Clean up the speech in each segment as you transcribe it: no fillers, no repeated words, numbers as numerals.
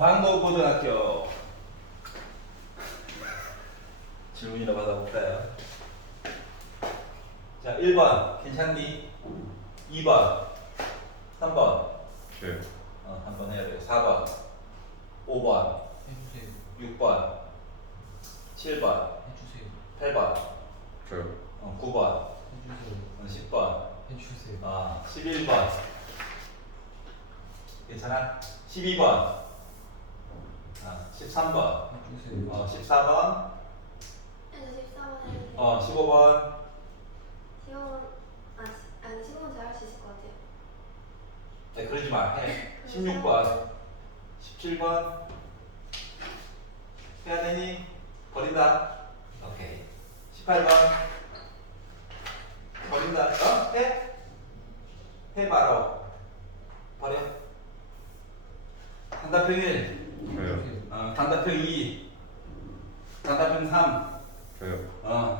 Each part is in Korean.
광도고등학교 질문이나 받아볼까요? 자, 1번 괜찮니? 2번 3번 네. 한번 해야 돼요. 4번 5번 해주세요. 6번 7번 해주세요. 8번 저요. 9번 해주세요. 10번 해주세요. 11번 괜찮아? 12번 13번 해주세요. 14번 그래서 14번 해주세요. 15번 15번, 아니 15번 잘 할 수 있을 것 같아요. 네, 그러지 마. 해. 16번 17번 해야 되니? 버린다. 오케이. 18번 버린다. 해? 해 바로 버려. 단답형 1 저요. 단답형 2 단답형 3 저요.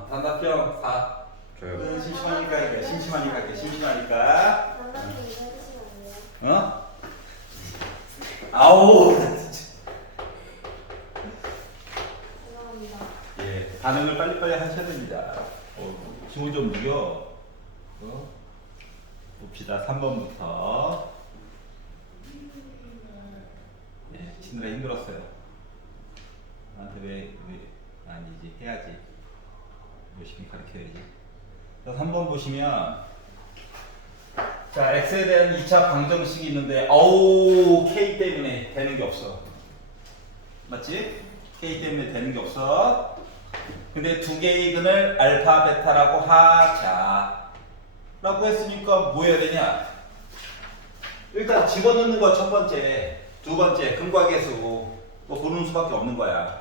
단답형 4 저요. 심심하니까 이게 심심하니까 단답형 이거 해주시면 안 돼요? 아우 죄송합니다. 예, 반응을 빨리빨리 하셔야 됩니다. 질문 좀 느려. 봅시다. 3번부터. 예, 치느라 힘들었어요. 나한테 아니지, 해야지. 열심히 가르쳐야지. 자, 3번 보시면, 자, X에 대한 2차 방정식이 있는데, K 때문에 되는 게 없어. 맞지? K 때문에 되는 게 없어. 근데 두 개의 근을 알파, 베타라고 하자. 라고 했으니까 뭐 해야 되냐? 일단 집어넣는 거 첫 번째, 두 번째, 근과 계수. 뭐 부르는 수밖에 없는 거야.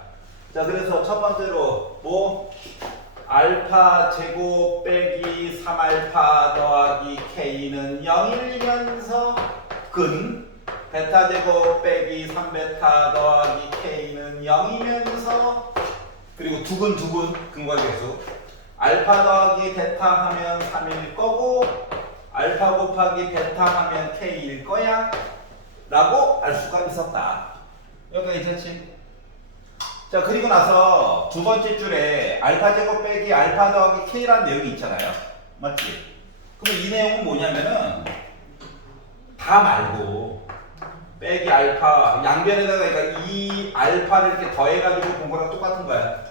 자, 그래서 첫 번째로 뭐? 알파 제곱 빼기 3알파 더하기 K는 0이면서 근 베타 제곱 빼기 3베타 더하기 K는 0이면서 그리고 두근 근과 계수 알파 더하기 베타 하면 3일 거고 알파 곱하기 베타 하면 K일 거야 라고 알 수가 있었다. 여기까지 괜찮지? 자, 그리고 나서 두 번째 줄에 알파 제곱 빼기 알파 더하기 K라는 내용이 있잖아요. 맞지? 그럼 이 내용은 뭐냐면은 다 말고 빼기 알파 양변에다가 그러니까 이 알파를 이렇게 더해가지고 본 거랑 똑같은 거야.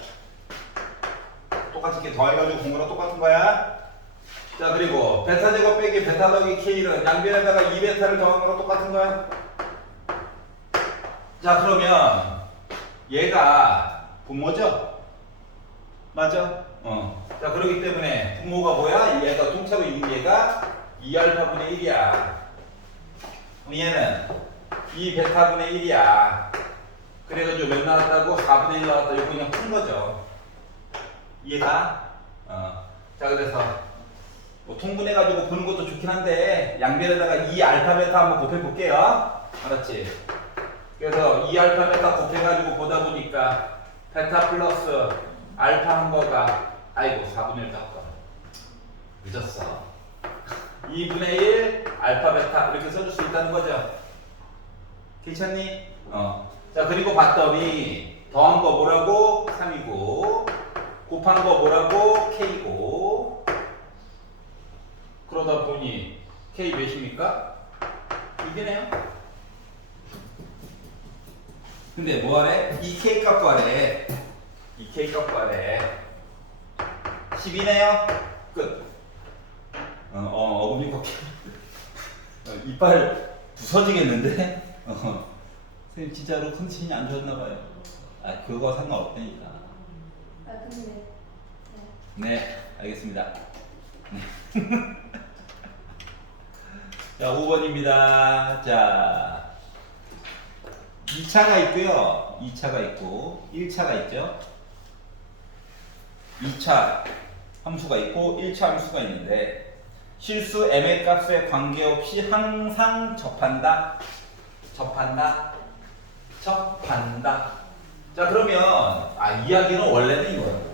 똑같이 이렇게 더해가지고 본 거랑 똑같은 거야. 자, 그리고 베타 제곱 빼기 베타 더하기 K는 양변에다가 2베타를 더한 거랑 똑같은 거야. 자, 그러면 얘가 분모죠? 맞아? 자, 그렇기 때문에 분모가 뭐야? 얘가 통째로 있는 얘가 2알파분의 1이야. 얘는 2베타분의 1이야. 그래가지고 몇 나왔다고? 4분의 1 나왔다. 이거 그냥 푼 거죠. 이해가? 자, 그래서 뭐 통분해가지고 보는 것도 좋긴 한데 양변에다가 2알파 베타 한번 곱해볼게요. 알았지? 그래서 2알파 베타 곱해가지고 보다 보니까 베타 플러스 알파 한 거가 아이고 4분의 1 깎아 늦었어. 2분의 1 알파 베타 이렇게 써줄 수 있다는 거죠. 괜찮니? 자, 그리고 봤더니 더한 거 뭐라고? 3이고 곱한 거 뭐라고? K고 그러다 보니 K 몇입니까? 이게네요. 근데 뭐하래? 2K 값 구하래. 2K 값 구하래. 10이네요. 끝. 어금니 꺾기. 이빨 부서지겠는데? 선생님 진짜로 컨디션이 안 좋았나봐요. 그거 상관없다니까. 근데 네, 알겠습니다. 자, 5번입니다. 자, 2차가 있고요. 2차가 있고 1차가 있죠. 2차 함수가 있고 1차 함수가 있는데 실수 m의 값에 관계없이 항상 접한다. 자, 그러면 이야기는 원래는 이거라고.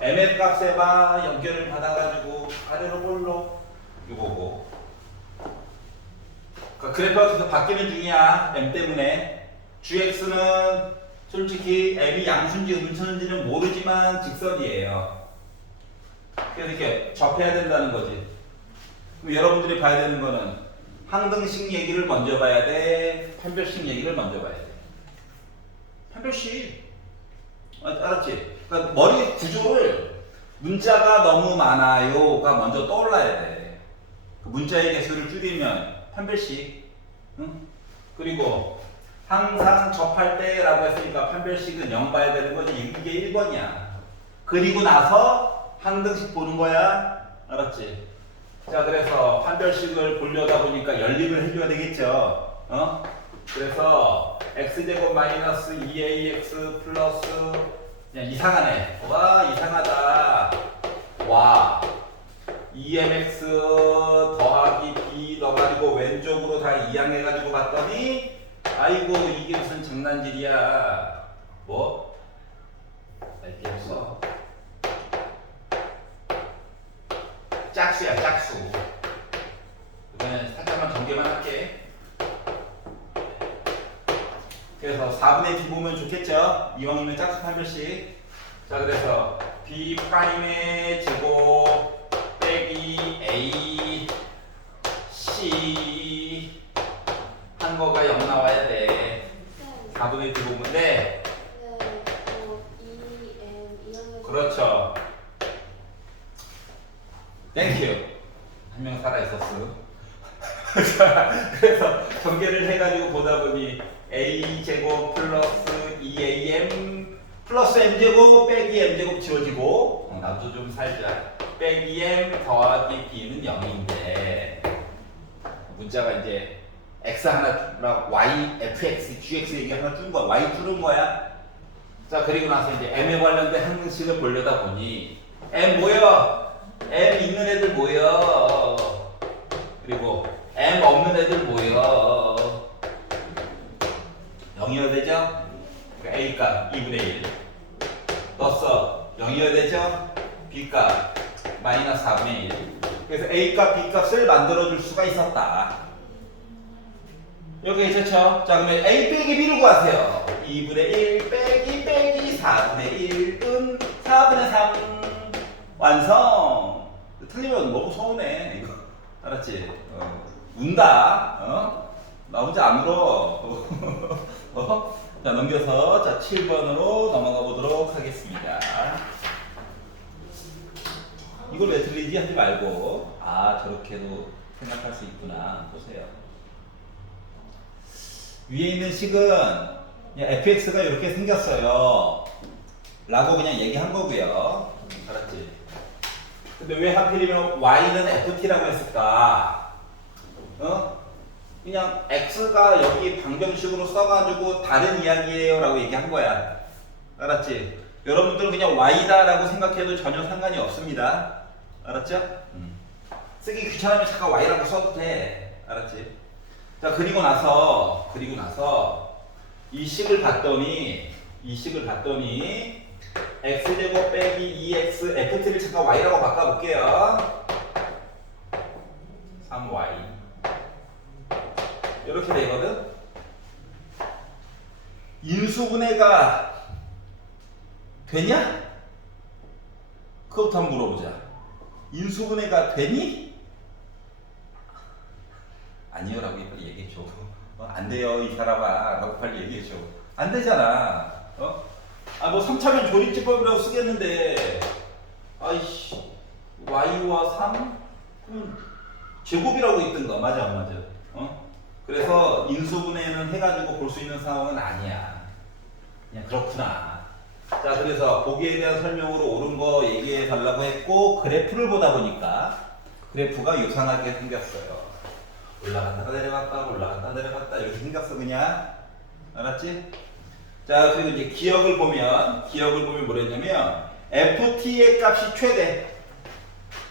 m의 값에만 연결을 받아가지고 아래로 볼로 이거고. 그러니까 그래프가 계속 바뀌는 중이야. m 때문에. gx는 솔직히 m이 양수인지 음수인지는 모르지만 직선이에요. 그래서 이렇게 접해야 된다는 거지. 그럼 여러분들이 봐야 되는 거는 항등식 얘기를 먼저 봐야 돼, 판별식 얘기를 먼저 봐야 돼. 판별식. 알았지? 그러니까 머리 구조를 문자가 너무 많아요가 먼저 떠올라야 돼. 그 문자의 개수를 줄이면 판별식. 응? 그리고 항상 접할 때라고 했으니까 판별식은 0 봐야 되는 거지. 이게 1번이야. 그리고 나서 항등식 보는 거야. 알았지? 자, 그래서 판별식을 보려다 보니까 연립을 해줘야 되겠죠. 그래서 x제곱 마이너스 2ax 플러스 그냥 이상하네. 와, 이상하다. 와, 2mx 더하기 b 넣어가지고 왼쪽으로 다 이항해가지고 봤더니 아이고 이게 무슨 장난질이야. 뭐? 알게 없어. 짝수야, 짝수. 이번엔 살짝만 전개만 할게. 그래서 4분의 d 보면 좋겠죠? 이왕이면 짝수 판별식. 자, 그래서 b 프라임의 제곱 빼기 a c 한 거가 0 나와야 돼. 4분의 d 보면 돼. 그렇죠. 땡큐. 한 명 살아있었어. 자, 그래서 전개를 해가지고 보다 보니 a제곱 플러스 2am 플러스 m제곱 빼기 m제곱 지워지고 나도 좀 살자. 빼기 m 더하기 b는 0인데 문자가 이제 x 하나 y, fx, gx 얘기 하나 준 거야. y 줄은 거야. 자, 그리고 나서 이제 m에 관련된 항등식을 보려다 보니 m 뭐야? m 있는 애들 뭐야? 그리고 m 없는 애들 뭐야? 0이어야 되죠? A값 2분의 1 넣었어. 0이어야 되죠? B값 마이너스 4분의 1. 그래서 A값, B값을 만들어줄 수가 있었다. 여기 있었죠? 자, 그러면 A 빼기 B를 구하세요. 2분의 1 빼기 4분의 1은 4분의 3 완성. 틀리면 너무 서운해 이거. 알았지? 운다. 나 혼자 안 울어. 자, 넘겨서 자 7번으로 넘어가 보도록 하겠습니다. 이걸 왜 틀리지 하지 말고 저렇게도 생각할 수 있구나. 보세요. 위에 있는 식은 그냥 fx가 이렇게 생겼어요 라고 그냥 얘기한 거고요. 알았지? 근데 왜 하필이면 y는 ft라고 했을까? 그냥 x가 여기 방정식으로 써가지고 다른 이야기예요 라고 얘기한 거야. 알았지? 여러분들은 그냥 y다 라고 생각해도 전혀 상관이 없습니다. 알았죠? 쓰기 귀찮으면 잠깐 y라고 써도 돼. 알았지? 자, 그리고 나서 이 식을 봤더니 x제곱 빼기 2x ft를 잠깐 y라고 바꿔볼게요. 3y 이렇게 되거든. 인수분해가 되냐? 그것부터 한번 물어보자. 인수분해가 되니? 아니요 라고 빨리 얘기해줘. 안 돼요 이 사람아 라고 빨리 얘기해줘. 안 되잖아. 뭐 3차면 조립지법이라고 쓰겠는데 아이씨 y와 3? 그럼 제곱이라고 있던가. 맞아 안 맞아? 그래서 인수분해는 해가지고 볼 수 있는 상황은 아니야. 그냥 그렇구나. 자, 그래서 보기에 대한 설명으로 옳은 거 얘기해 달라고 했고 그래프를 보다 보니까 그래프가 요상하게 생겼어요. 올라갔다가 내려갔다 이렇게 생겼어 그냥. 알았지? 자, 그리고 이제 기억을 보면 뭐랬냐면 ft의 값이 최대.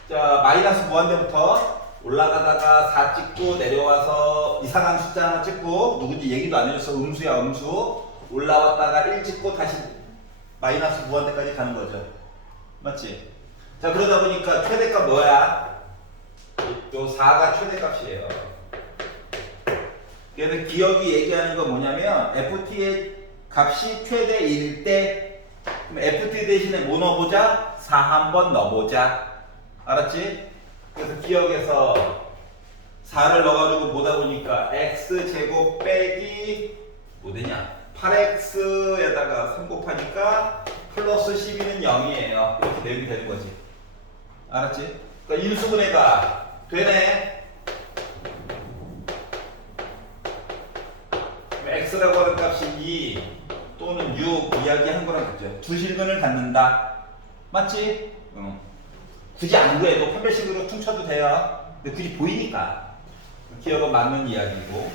자, 마이너스 무한대부터 올라가다가 4 찍고 내려와서 이상한 숫자 하나 찍고 누군지 얘기도 안 해줬어. 음수야 음수. 올라왔다가 1 찍고 다시 마이너스 무한대까지 가는 거죠. 맞지? 자, 그러다 보니까 최대값 뭐야? 요 4가 최대값이에요. 그래서 기억이 얘기하는 건 뭐냐면 ft의 값이 최대 1일 때 그럼 ft 대신에 뭐 넣어보자? 4 한번 넣어보자. 알았지? 그래서 기억에서 4를 넣어가지고 보다 보니까 x제곱 빼기 뭐 되냐? 8x에다가 3 곱하니까 플러스 12는 0이에요. 이렇게 내면 되는 거지. 알았지? 그러니까 인수분해가 되네. x라고 하는 값이 2 또는 6 이야기한 거랑 같죠. 두 실근을 갖는다. 맞지? 굳이 안 구해도 판별식으로 퉁쳐도 돼요. 근데 굳이 보이니까 기억은 맞는 이야기고.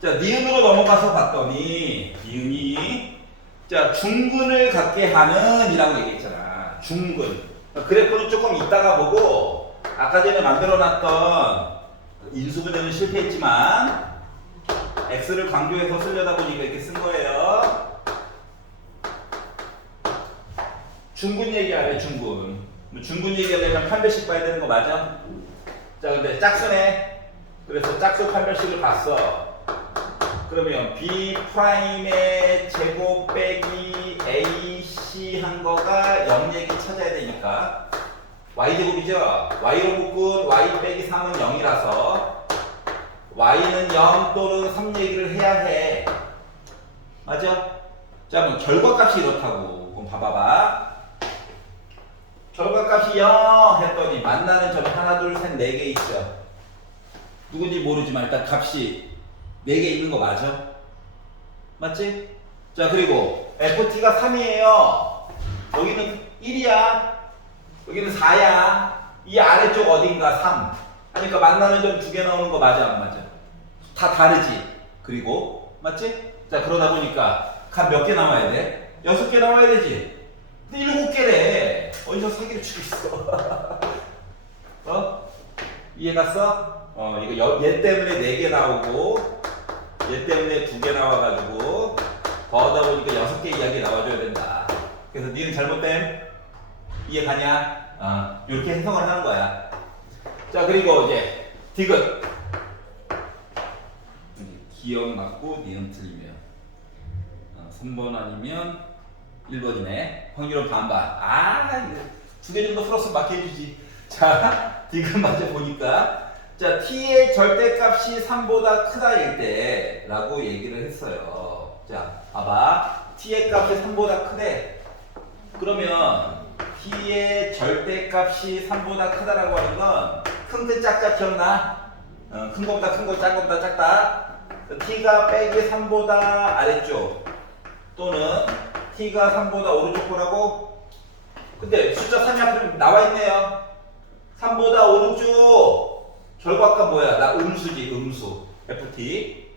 자, 니은으로 넘어가서 봤더니 니은이 자 중근을 갖게 하는 이라고 얘기했잖아. 중근. 그래프는 조금 이따가 보고 아까 전에 만들어놨던 인수분해는 실패했지만 x를 강조해서 쓰려다 보니까 이렇게 쓴 거예요. 중근 얘기하래. 중근. 중근 얘기하려면 판별식 봐야 되는 거 맞아? 자, 근데 짝수네. 그래서 짝수 판별식을 봤어. 그러면 b'의 제곱 빼기 ac 한 거가 0 얘기 찾아야 되니까 y제곱이죠? y로 묶은 y 빼기 3은 0이라서 y는 0 또는 3 얘기를 해야 해. 맞아? 자, 그럼 결과값이 이렇다고. 그럼 봐봐봐. 결과값이 0 했더니 만나는 점이 하나, 둘, 셋, 4개 있죠. 누군지 모르지만 일단 값이 4개 있는 거 맞아? 맞지? 자, 그리고 ft가 3이에요. 여기는 1이야. 여기는 4야. 이 아래쪽 어딘가 3. 그러니까 만나는 점 2개 나오는 거 맞아, 안 맞아? 다 다르지? 그리고 맞지? 자, 그러다 보니까 값 몇 개 나와야 돼? 6개 나와야 되지? 근데 7개래. 어디서 사기를 치고 있어? 이해 갔어? 이거 얘 때문에 4개 나오고 얘 때문에 2개 나와가지고 더하다 보니까 6개 이야기 나와줘야 된다. 그래서 니는 잘못됨. 이해 가냐? 이렇게 해석을 하는 거야. 자, 그리고 이제 디귿. 기억 맞고 니은 틀리면 3번 아니면 1번이네. 확률은 반반. 두 개 정도 플러스 맞게 해주지. 자, 디귿 맞아 보니까 자, t의 절대값이 3보다 크다일 때 라고 얘기를 했어요. 자, 봐봐. t의 값이 3보다 크대. 그러면 t의 절대값이 3보다 크다라고 하는 건 큰 듯 작자 기억나? 큰 거보다 큰 거, 작은 거보다 작다. t가 빼기 3보다 아래쪽 또는 t가 3보다 오른쪽 거라고? 근데 숫자 3이 앞에 나와 있네요. 3보다 오른쪽 결과값 뭐야? 나 음수지, 음수. ft.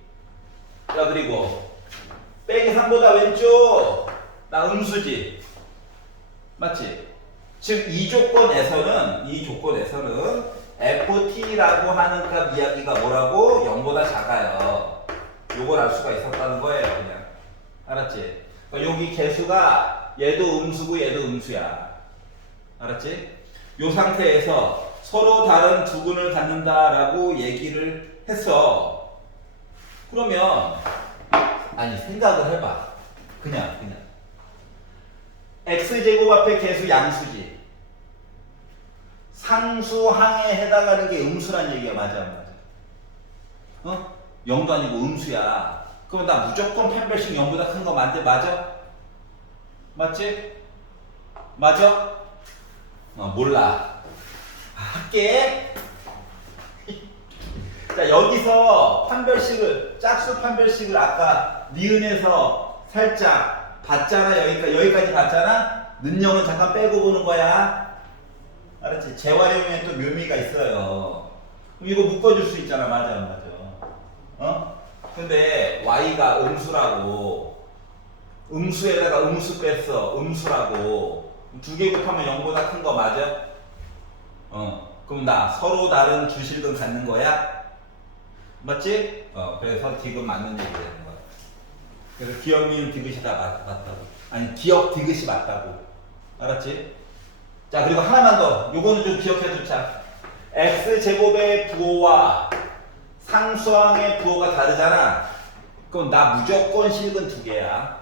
자, 그리고 빼기 3보다 왼쪽 나 음수지. 맞지? 즉 이 조건에서는 ft라고 하는 값 이야기가 뭐라고? 0보다 작아요. 요걸 알 수가 있었다는 거예요. 그냥 알았지? 그러니까 여기 개수가 얘도 음수고 얘도 음수야. 알았지? 요 상태에서 서로 다른 두 근을 갖는다라고 얘기를 했어. 그러면 아니 생각을 해봐. 그냥 x제곱 앞에 개수 양수지. 상수항에 해당하는 게 음수란 얘기야. 맞아 안 맞아? 0도 아니고 음수야. 그럼 나 무조건 판별식 0보다 큰 거 맞아? 맞지? 맞아? 몰라. 할게. 자, 여기서 판별식을 짝수 판별식을 아까 니은에서 살짝 봤잖아. 여기까지 봤잖아. 는영은 잠깐 빼고 보는 거야. 알았지? 재활용에 또 묘미가 있어요. 그럼 이거 묶어줄 수 있잖아. 맞아 안 맞아? 근데 y가 음수라고 음수에다가 음수 뺐어. 음수라고 2개 곱하면 0보다 큰 거 맞아? 그럼 나 서로 다른 주실근 갖는 거야? 맞지? 그래서 디귿 맞는 얘기 되는 거야. 그래서 기억 니은 디귿이 다 맞다고. 아니 기억 디귿이 맞다고. 알았지? 자, 그리고 하나만 더. 요거는 좀 기억해 두자. x제곱의 부호와 상수항의 부호가 다르잖아. 그럼 나 무조건 실근 2개야.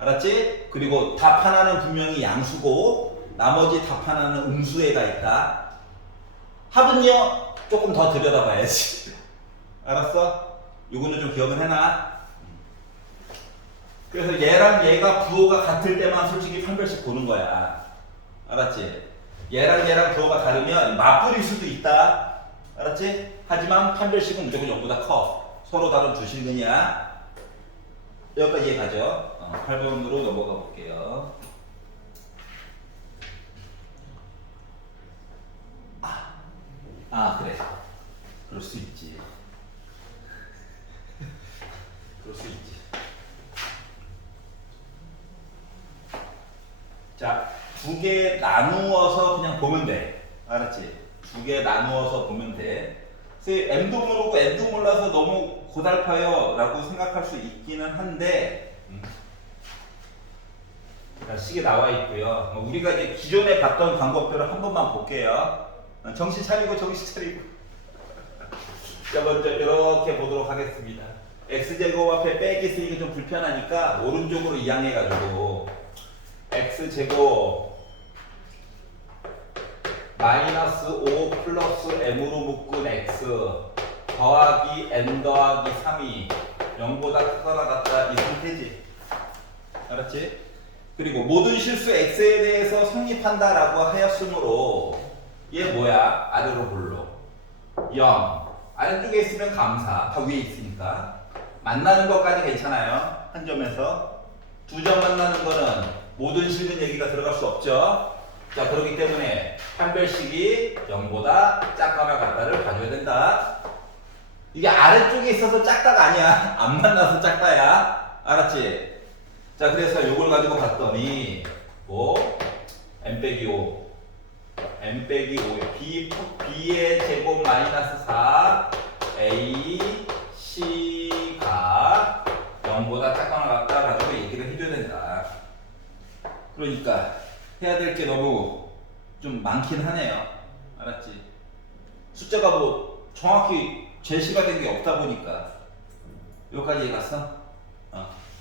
알았지? 그리고 답 하나는 분명히 양수고 나머지 답 하나는 음수에가 있다. 합은요 조금 더 들여다봐야지. 알았어? 요거는 좀 기억을 해놔. 그래서 얘랑 얘가 부호가 같을 때만 솔직히 판별식 보는 거야. 알았지? 얘랑 부호가 다르면 맞불일 수도 있다. 알았지? 하지만 판별식은 무조건 0보다 커. 서로 다른 두 실근이야. 여기까지 이해가죠? 8번으로 넘어가 볼게요. 그래. 그럴 수 있지. 그럴 수 있지. 자, 2개 나누어서 그냥 보면 돼. 알았지? 2개 나누어서 보면 돼. 그래서 M도 모르고 N도 몰라서 너무 고달파요 라고 생각할 수 있기는 한데 자, 식에 나와 있고요. 우리가 이제 기존에 봤던 방법들을 한 번만 볼게요. 정신 차리고 정신 차리고. 자, 먼저 이렇게 보도록 하겠습니다. x제곱 앞에 빼기 쓰기가 좀 불편하니까 오른쪽으로 이항해가지고 x제곱 마이너스 5 플러스 m으로 묶은 x 더하기 n 더하기 3이 0보다 크거나 같다 이 상태지. 알았지? 그리고 모든 실수 x에 대해서 성립한다라고 하였으므로 얘 뭐야? 아래로 볼로 0 아래쪽에 있으면 감사 다 위에 있으니까 만나는 것까지 괜찮아요. 한 점에서 2점 만나는 거는 모든 실근 얘기가 들어갈 수 없죠. 자, 그렇기 때문에 판별식이 0보다 작거나 같다를 가져야 된다. 이게 아래쪽에 있어서 작다가 아니야. 안 만나서 작다야. 알았지? 자, 그래서 요걸 가지고 봤더니 뭐 m-5 b의 제곱 마이너스 4 a c가 0보다 작거나 같다 가지고 얘기를 해줘야 된다. 그러니까 해야 될 게 너무 좀 많긴 하네요. 알았지? 숫자가 뭐 정확히 제시가 된 게 없다 보니까 여기까지 갔어?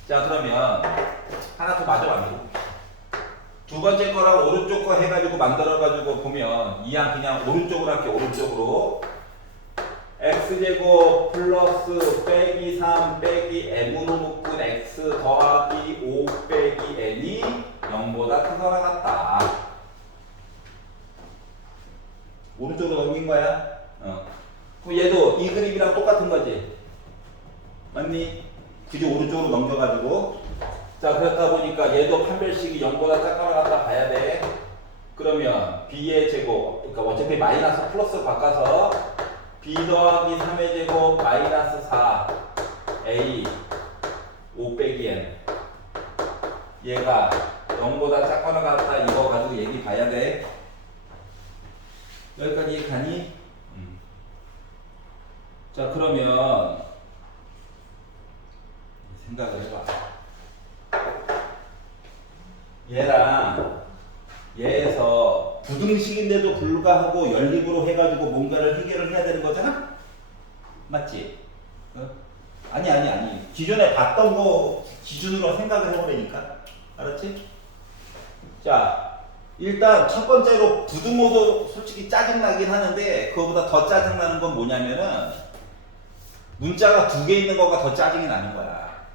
자, 그러면 하나 더 마저 만들고 두 번째 거랑 오른쪽 거 해가지고 만들어가지고 보면 이항 그냥 오른쪽으로 할게. 오른쪽으로 x제곱 플러스 빼기 3 빼기 m으로 묶은 x 더하기 5 빼기 n이 0보다 크거나 같다. 오른쪽으로 넘긴 거야. 그럼 얘도 이 그림이랑 똑같은 거지. 맞니? 그지? 오른쪽으로 넘겨가지고. 자, 그렇다 보니까 얘도 판별식이 0보다 작거나 같다 봐야 돼. 그러면 b의 제곱, 그러니까 어차피 마이너스 플러스 바꿔서 b 더하기 3의 제곱 마이너스 4 a 5 빼기 n 얘가 0보다 작거나 같다 이거 가지고 얘기 봐야 돼. 여기까지 가니? 자, 그러면 생각을 해봐. 얘랑 얘에서 부등식인데도 불구하고 연립으로 해가지고 뭔가를 해결을 해야 되는 거잖아? 맞지? 아니. 기존에 봤던 거 기준으로 생각을 해보라니까. 알았지? 자, 일단 첫 번째로 부등호도 솔직히 짜증나긴 하는데 그거보다 더 짜증나는 건 뭐냐면은 문자가 2개 있는 거가 더 짜증이 나는 거야.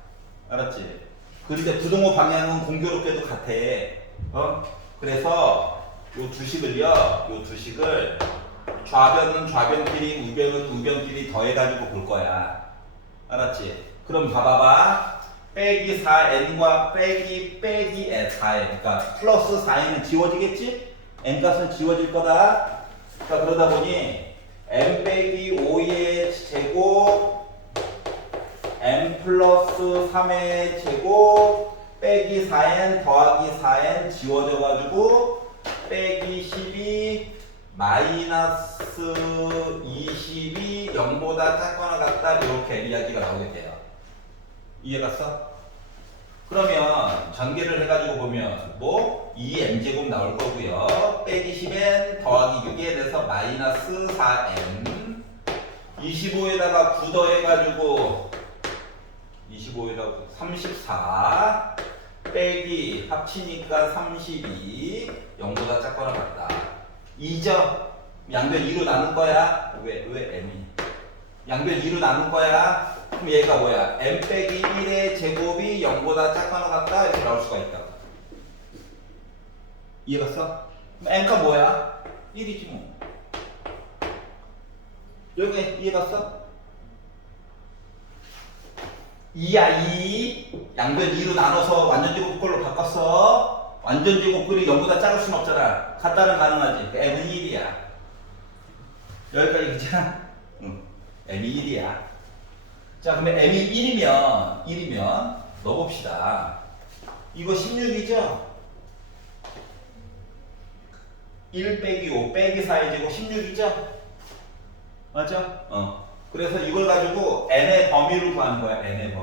알았지? 그런데 부등호 방향은 공교롭게도 같아. 그래서 요 두 식을 좌변은 좌변끼리 우변은 우변끼리 더해가지고 볼 거야. 알았지? 그럼 봐봐봐. 빼기 4n과 빼기 n 4n 그러니까 플러스 4n은 지워지겠지? n 값은 지워질 거다. 자, 그러다 보니 m 빼기 5의 제곱 m 플러스 3의 제곱 빼기 4n 더하기 4n 지워져 가지고 빼기 12 마이너스 20이 0보다 작거나 같다 이렇게 이야기가 나오게 돼요. 이해갔어? 그러면 전개를 해가지고 보면 뭐 2m제곱 나올 거고요. 빼기 10n 더하기 6에 대해서 마이너스 4n 25에다가 9 더해가지고 25에다가 34 빼기 합치니까 32 0보다 작거나 같다. 2점 양변 2로 나눌 거야. 왜 m이 양변 2로 나눌 거야. 그럼 얘가 뭐야? m 빼기 1의 제곱이 0보다 작거나 같다. 이렇게 나올 수가 있다. 이해갔어? 그럼 m가 뭐야? 1이지 뭐. 여기 이해갔어? 2야 2 양변 2로 나눠서 완전 제곱꼴로 바꿨어. 완전 제곱꼴이 0보다 작을 순 없잖아. 같다는 가능하지. 그 m은 1이야. 여기까지 괜찮아? 응. m이 1이야. 자 그러면 m이 1이면 넣어봅시다. 이거 16이죠? 1 빼기 5 빼기 4의 제곱 16이죠? 맞아? 그래서 이걸 가지고 n의 범위를 구하는 거야. n의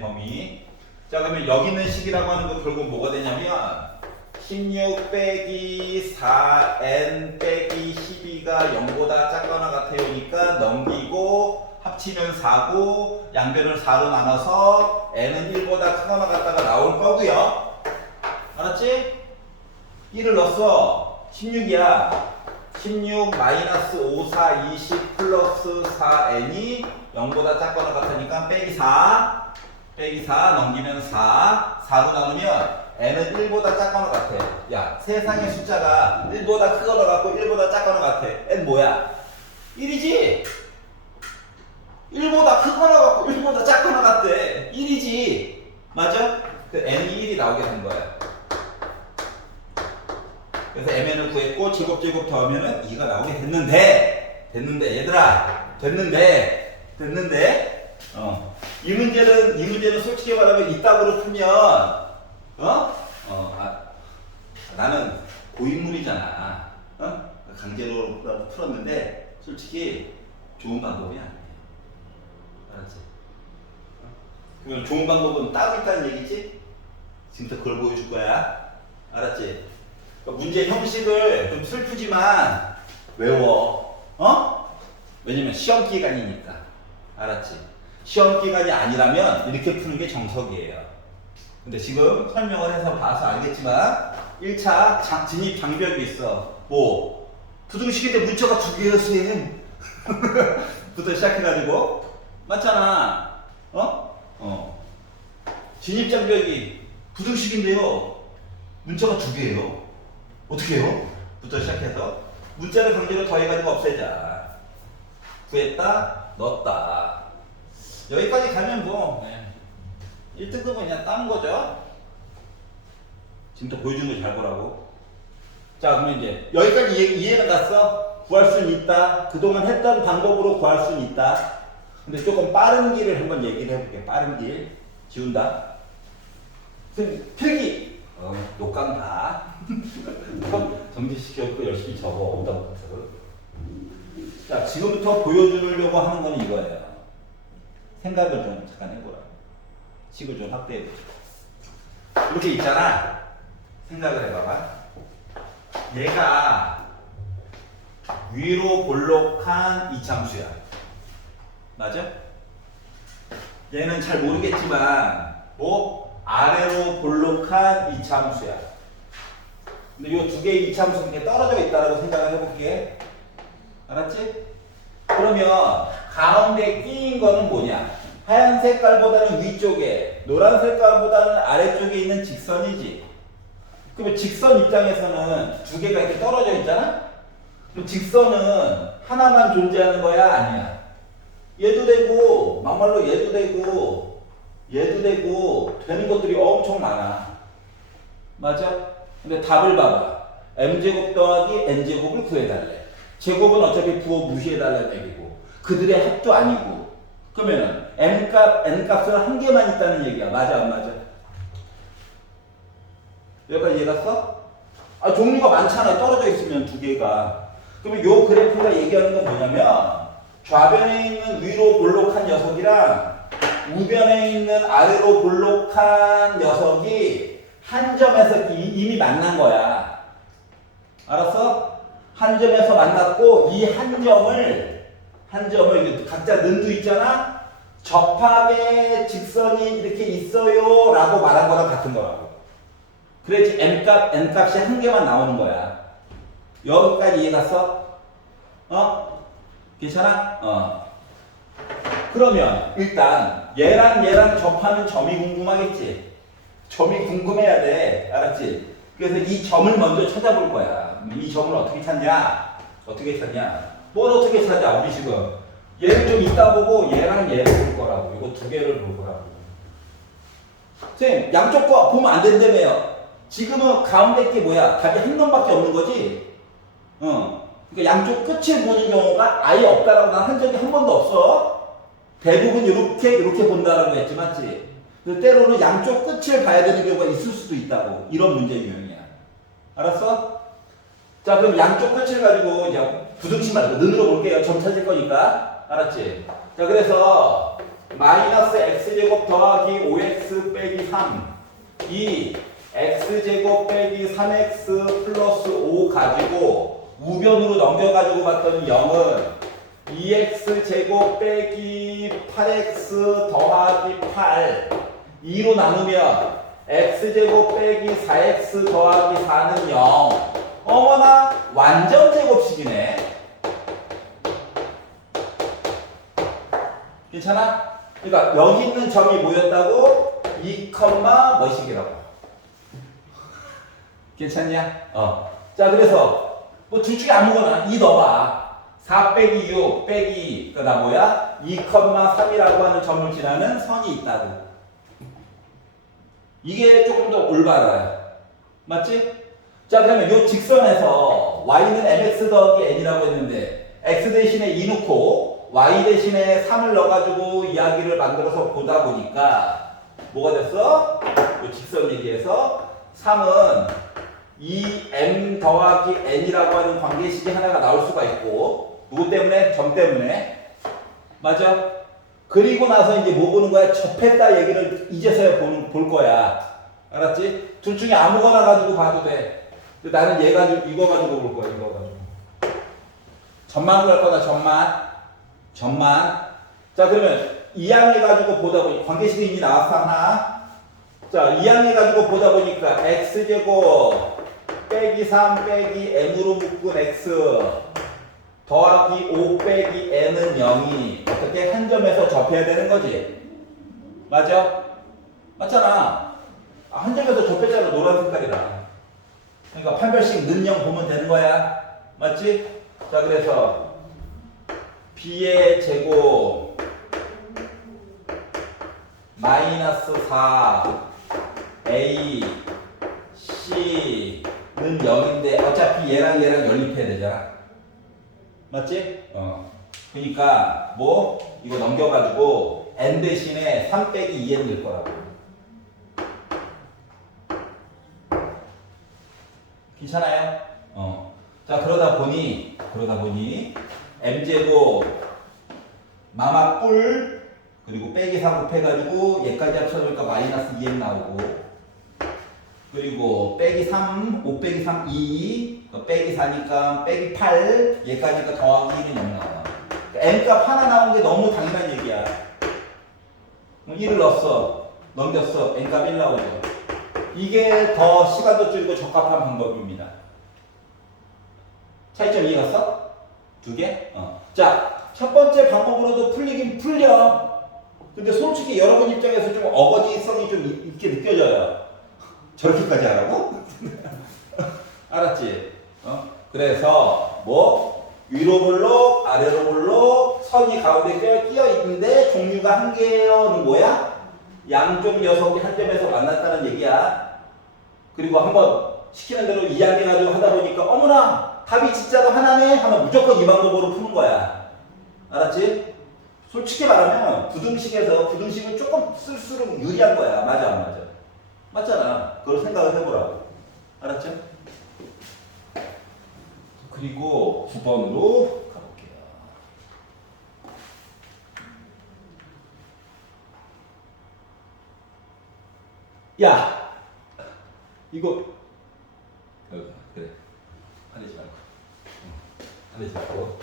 범위. 자 그러면 여기 있는 식이라고 하는 거 결국 뭐가 되냐면 16 빼기 4n 빼기 12가 0보다 작거나 같아요니까 넘기고 합치면 4고 양변을 4로 나눠서 n은 1보다 크거나 같다가 나올 거고요. 알았지? 1을 넣었어. 16이야. 16 마이너스 5, 4, 20 플러스 4n이 0보다 작거나 같으니까 빼기 4 넘기면 4로 나누면 n은 1보다 작거나 같아. 야 세상의 숫자가 1보다 크거나 같고 1보다 작거나 같아. n 뭐야? 1이지? 1보다 크거나 같고 1보다 작거나 같대. 1이지? 맞아? 그 n이 1이 나오게 된 거야. 그래서 mn을 구했고 제곱 더하면은 2가 나오게 됐는데 얘들아 됐는데 이 문제는 솔직히 말하면 이따구로 풀면 나는 고인물이잖아. 강제로 풀었는데 솔직히 좋은 방법이 아니야. 알았지? 그러면 좋은 방법은 따로 있다는 얘기지? 지금부터 그걸 보여줄 거야. 알았지? 문제 형식을 좀 슬프지만 외워. 왜냐면 시험 기간이니까. 알았지? 시험 기간이 아니라면 이렇게 푸는 게 정석이에요. 근데 지금 설명을 해서 봐서 알겠지만 1차 진입 장벽이 있어. 뭐 부등식인데 문자가 2개야 쌤. 부터 시작해가지고 맞잖아. 진입 장벽이 부등식인데요. 문자가 2개예요. 어떻게 해요? 부터 시작해서 문자를 강제로 더해가지고 없애자. 구했다, 넣었다. 여기까지 가면 뭐 1등급은 그냥 따는 거죠. 지금부터 보여주는 거 잘 보라고. 자 그러면 이제 여기까지 이해는 갔어? 구할 수는 있다. 그동안 했던 방법으로 구할 수는 있다. 근데 조금 빠른 길을 한번 얘기를 해볼게. 빠른 길. 지운다. 필기. 녹강 다. 정지시켜놓고 열심히 적어. 오답부터. 자, 지금부터 보여주려고 하는 건 이거예요. 생각을 좀 잠깐 해보라. 식을 좀 확대해보자. 이렇게 있잖아. 생각을 해봐봐. 얘가 위로 볼록한 이참수야. 맞아? 얘는 잘 모르겠지만 뭐 아래로 볼록한 이참수야. 근데 이 두 개의 이참수가 이렇게 떨어져 있다라고 생각을 해볼게. 알았지? 그러면 가운데 끼인 거는 뭐냐? 하얀 색깔보다는 위쪽에, 노란 색깔보다는 아래쪽에 있는 직선이지. 그러면 직선 입장에서는 두 개가 이렇게 떨어져 있잖아? 그럼 직선은 하나만 존재하는 거야? 아니야? 얘도 되고, 막말로 얘도 되고, 되는 것들이 엄청 많아. 맞아? 근데 답을 봐봐. m제곱 더하기 n제곱을 구해달래. 제곱은 어차피 부호 무시해달라는 얘기고, 그들의 합도 아니고, 그러면은 n값은 한 개만 있다는 얘기야. 맞아, 안 맞아? 여기까지 이해갔어? 종류가 많잖아. 떨어져 있으면 두 개가. 그러면 요 그래프가 얘기하는 건 뭐냐면, 좌변에 있는 위로 볼록한 녀석이랑 우변에 있는 아래로 볼록한 녀석이 한 점에서 이미 만난 거야. 알았어? 한 점에서 만났고 이 한 한 점을 각자 는도 있잖아. 접합의 직선이 이렇게 있어요 라고 말한 거랑 같은 거라고. 그래야지 n값이 한 개만 나오는 거야. 여기까지 이해 갔어? 괜찮아? 그러면 일단 얘랑 접하는 점이 궁금하겠지? 점이 궁금해야 돼. 알았지? 그래서 이 점을 먼저 찾아볼 거야. 이 점을 어떻게 찾냐? 뭘 어떻게 찾아? 우리 지금 얘를 좀 이따 보고 얘랑 얘를 볼 거라고. 이거 두 개를 볼 거라고. 선생님, 양쪽 거 보면 안 된다며요. 지금은 가운데 게 뭐야? 답이 한 놈밖에 없는 거지? 그러니까 양쪽 끝을 보는 경우가 아예 없다라고 난 한 적이 한 번도 없어. 대부분 이렇게 본다라고 했지, 맞지? 근데 때로는 양쪽 끝을 봐야 되는 경우가 있을 수도 있다고. 이런 문제 유형이야. 알았어? 자, 그럼 양쪽 끝을 가지고 이제 부등식 말고 는으로 볼게요. 점 찾을 거니까. 알았지? 자, 그래서 마이너스 x제곱 더하기 5x 빼기 3 이 x제곱 빼기 3x 플러스 5 가지고 우변으로 넘겨가지고 봤더니 0은 2x제곱 빼기 8x 더하기 8 2로 나누면 x제곱 빼기 4x 더하기 4는 0. 어머나 완전 제곱식이네. 괜찮아? 그러니까 여기 있는 점이 뭐였다고? 2, 뭐식이라고. 괜찮냐? 자, 그래서 뭐 둘 중에 아무거나 2 넣어봐. 4 빼기 6 빼기 그러니까 나 뭐야? 2,3이라고 하는 점을 지나는 선이 있다고. 이게 조금 더 올바라요. 맞지? 자, 그러면 이 직선에서 y는 mx 더하기 n이라고 했는데 x 대신에 2 넣고 y 대신에 3을 넣어가지고 이야기를 만들어서 보다 보니까 뭐가 됐어? 이 직선 얘기해서 3은 2m 더하기 n이라고 하는 관계식이 하나가 나올 수가 있고 누구 때문에? 점 때문에. 맞아? 그리고 나서 이제 뭐 보는 거야? 접했다 얘기를 이제서야 볼 거야. 알았지? 둘 중에 아무거나 가지고 봐도 돼. 나는 얘 가지고 이거 가지고 볼 거야. 이거 가지고. 점만 갈 거다. 점만. 자, 그러면 이항해 가지고 보다 보니 관계식이 이미 나왔어 하나. 자, 이항해 가지고 보다 보니까 x제곱 빼기 3 빼기 m으로 묶은 x 더하기 5 빼기 n은 0이 어떻게 한 점에서 접해야 되는 거지? 맞아? 맞잖아. 한 점에서 접했잖아. 노란 색깔이라. 그러니까 판별식 는 0 보면 되는 거야. 맞지? 자, 그래서 b의 제곱 마이너스 4 a c는 0인데 어차피 얘랑 연립해야 되잖아. 맞지? 그러니까 뭐 이거 넘겨가지고 n 대신에 3 빼기 2n 될 거라고. 괜찮아요? 자, 그러다 보니 m제곱 마마뿔 그리고 빼기 4 곱해가지고 얘까지 합쳐놓으니까 마이너스 2n 나오고 그리고 빼기 3 5 빼기 3 2 빼기 4니까 빼기 8 얘까지가 더하기 1은 0 나와. n값 하나 나온 게 너무 당연한 얘기야. 1을 넣었어. 넘겼어. n값 1 나오죠. 이게 더 시간도 줄이고 적합한 방법입니다. 차이점 이해갔어? 두 개? 자, 첫 번째 방법으로도 풀리긴 풀려. 근데 솔직히 여러분 입장에서 좀 어거지성이 좀 있게 느껴져요. 저렇게까지 하라고? 알았지? 그래서 뭐 위로 볼록 아래로 볼록 선이 가운데 끼어 있는데 종류가 한 개여는 뭐야? 양쪽 녀석이 한 점에서 만났다는 얘기야. 그리고 한번 시키는 대로 이야기해가지고 하다 보니까 어머나 답이 진짜로 하나네 하면 무조건 이 방법으로 푸는 거야. 알았지? 솔직히 말하면 부등식은 조금 쓸수록 유리한 거야. 맞아 안 맞아? 맞잖아. 그걸 생각을 해보라고. 알았죠? 그리고 9번으로 가볼게요. 야! 이거 그래. 화내지 말고.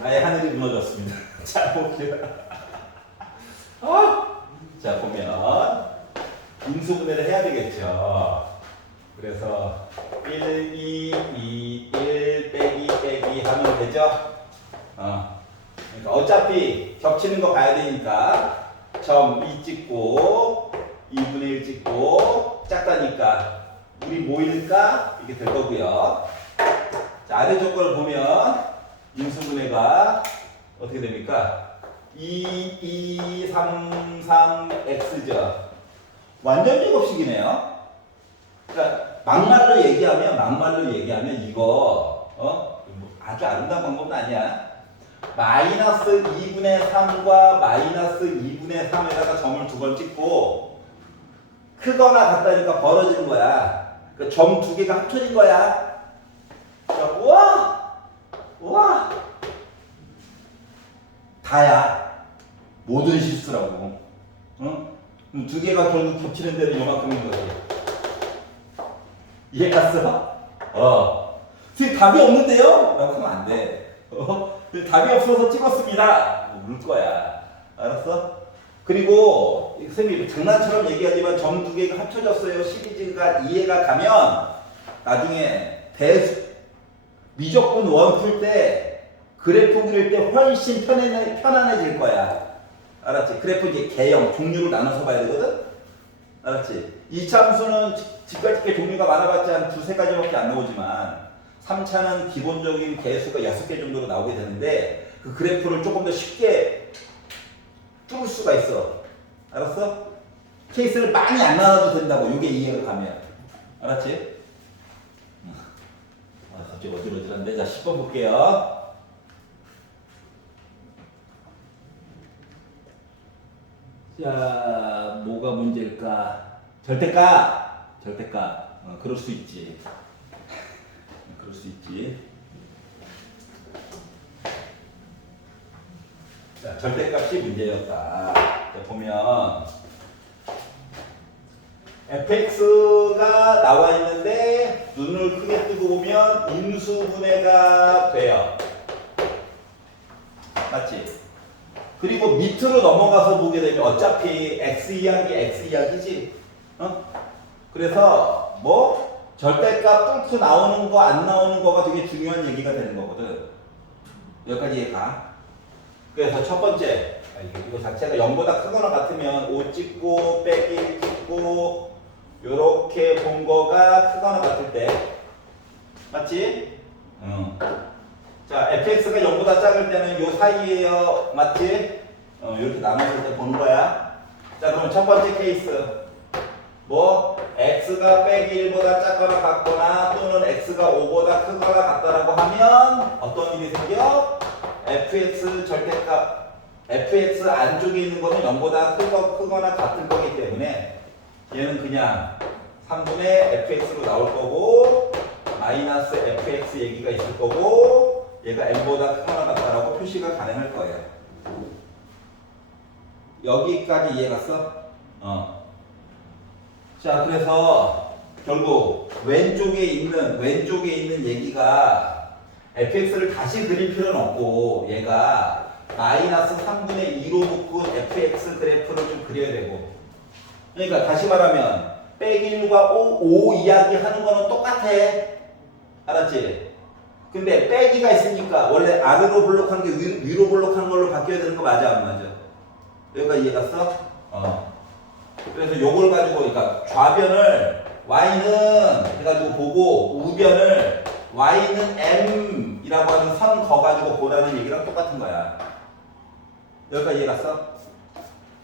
나의 하늘이 무너졌습니다. 자, 볼게요. 자, 보면 인수분해를 해야 되겠죠. 그래서 1, 2, 1 빼기 하면 되죠. 그러니까 어차피 겹치는 거 봐야 되니까 점 2 찍고 2분의 1 찍고 작다니까 우리 모일까? 이렇게 될 거고요. 자, 아래 조건을 보면 인수분해가 어떻게 됩니까? 2, 2, 3, 3, x죠. 완전 제곱식이네요. 그러니까 막말로 얘기하면 이거 뭐 아주 아름다운 방법은 아니야. 마이너스 2분의 3과 마이너스 2분의 3에다가 점을 두 번 찍고 크거나 같다니까 벌어지는 거야. 그러니까 점 두 개가 합쳐진 거야. 자, 우와! 다야. 모든 실수라고. 두 개가 결국 겹치는 데는 요만큼인 거지. 이해갔어? 지금 답이 없는데요? 라고 하면 안 돼. 답이 없어서 찍었습니다. 울 거야. 알았어? 그리고 선생님이 장난처럼 얘기하지만 점 두 개가 합쳐졌어요. 시리즈가 이해가 가면 나중에 미적분 원 풀 때 그래프 그릴 때 훨씬 편안해질 거야. 알았지? 그래프 이제 개형, 종류를 나눠서 봐야 되거든? 알았지? 이 참수는 집까지 종류가 많아봤자 한 두세 가지밖에 안 나오지만 3차는 기본적인 개수가 6개 정도로 나오게 되는데 그 그래프를 조금 더 쉽게 뚫을 수가 있어. 알았어? 케이스를 많이 안 나눠도 된다고. 이게 이해가 가면. 알았지? 갑자기 어지러지는데. 자, 10번 볼게요. 자, 뭐가 문제일까? 절대값. 그럴 수 있지. 자, 절대값이 문제였다. 자, 보면 fx가 나와 있는데 눈을 크게 뜨고 보면 인수분해가 돼요. 맞지? 그리고 밑으로 넘어가서 보게 되면 어차피 x 이야기지. 그래서 뭐 절대값 뚫고 나오는 거 안 나오는 거가 되게 중요한 얘기가 되는 거거든. 여기까지 이해가? 그래서 첫 번째 이거 자체가 0보다 크거나 같으면 5 찍고 빼기 1 찍고 요렇게 본 거가 크거나 같을 때 맞지? 자, fx가 0보다 작을 때는 요 사이에요. 맞지? 이렇게 나눠질 때 보는 거야. 자, 그럼 첫 번째 케이스. 뭐 x가 빼기 1보다 작거나 같거나 또는 x가 5보다 크거나 같다라고 하면 어떤 일이 생겨? fx 절대값 fx 안쪽에 있는 거는 0보다 크거나 같을 거기 때문에 얘는 그냥 3분의 fx로 나올 거고 마이너스 fx 얘기가 있을 거고 얘가 m보다 크거나 같다라고 표시가 가능할 거예요. 여기까지 이해갔어? 자, 그래서 결국 왼쪽에 있는 얘기가 fx를 다시 그릴 필요는 없고 얘가 마이너스 3분의 2로 묶은 fx 그래프를 좀 그려야 되고 그러니까 다시 말하면 빼기 1과 5 이야기 하는 거는 똑같아. 알았지? 근데 빼기가 있으니까 원래 아래로 블록한 게 위로 블록한 걸로 바뀌어야 되는 거 맞아 안 맞아? 여기까지 이해갔어? 그래서 요걸 가지고 그러니까 좌변을 y는 해가지고 보고 우변을 y는 m이라고 하는 선 거 가지고 보라는 얘기랑 똑같은 거야. 여기까지 이해갔어?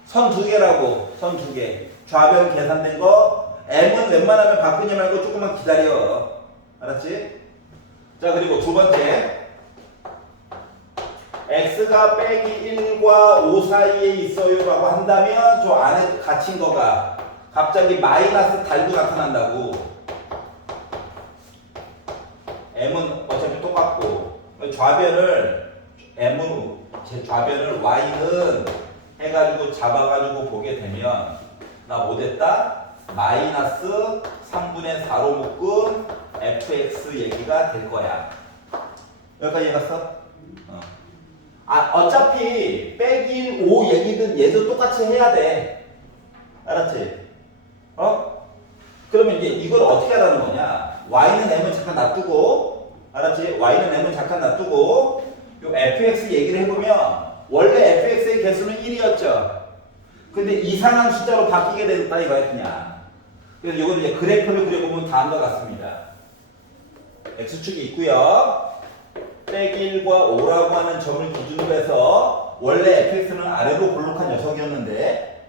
선 두 개라고. 선 두 개. 좌변 계산된 거 m은 웬만하면 바꾸지 말고 조금만 기다려. 알았지? 자, 그리고 두 번째 x가 빼기 1과 5 사이에 있어요 라고 한다면 저 안에 갇힌 거가 갑자기 마이너스 달고 나타난다고. m은 어차피 똑같고 좌변을 m은 제 좌변을 y는 해가지고 잡아가지고 보게 되면 나 못했다? 마이너스 3분의 4로 묶은 fx 얘기가 될 거야. 여기까지 해봤어? 어차피 빼기 5 얘기든 얘도 똑같이 해야 돼. 알았지? 그러면 이제 이걸 어떻게 하라는 거냐? y는 m은 잠깐 놔두고, 알았지? y는 m은 잠깐 놔두고, 요 fx 얘기를 해보면 원래 fx의 개수는 1이었죠. 근데 이상한 숫자로 바뀌게 됐다 이거야 그냥. 그래서 이거는 이제 그래프를 그려보면 다음과 같습니다. x축이 있고요. 빼기 1과 5라고 하는 점을 기준으로 해서 원래 fx는 아래로 볼록한 녀석이었는데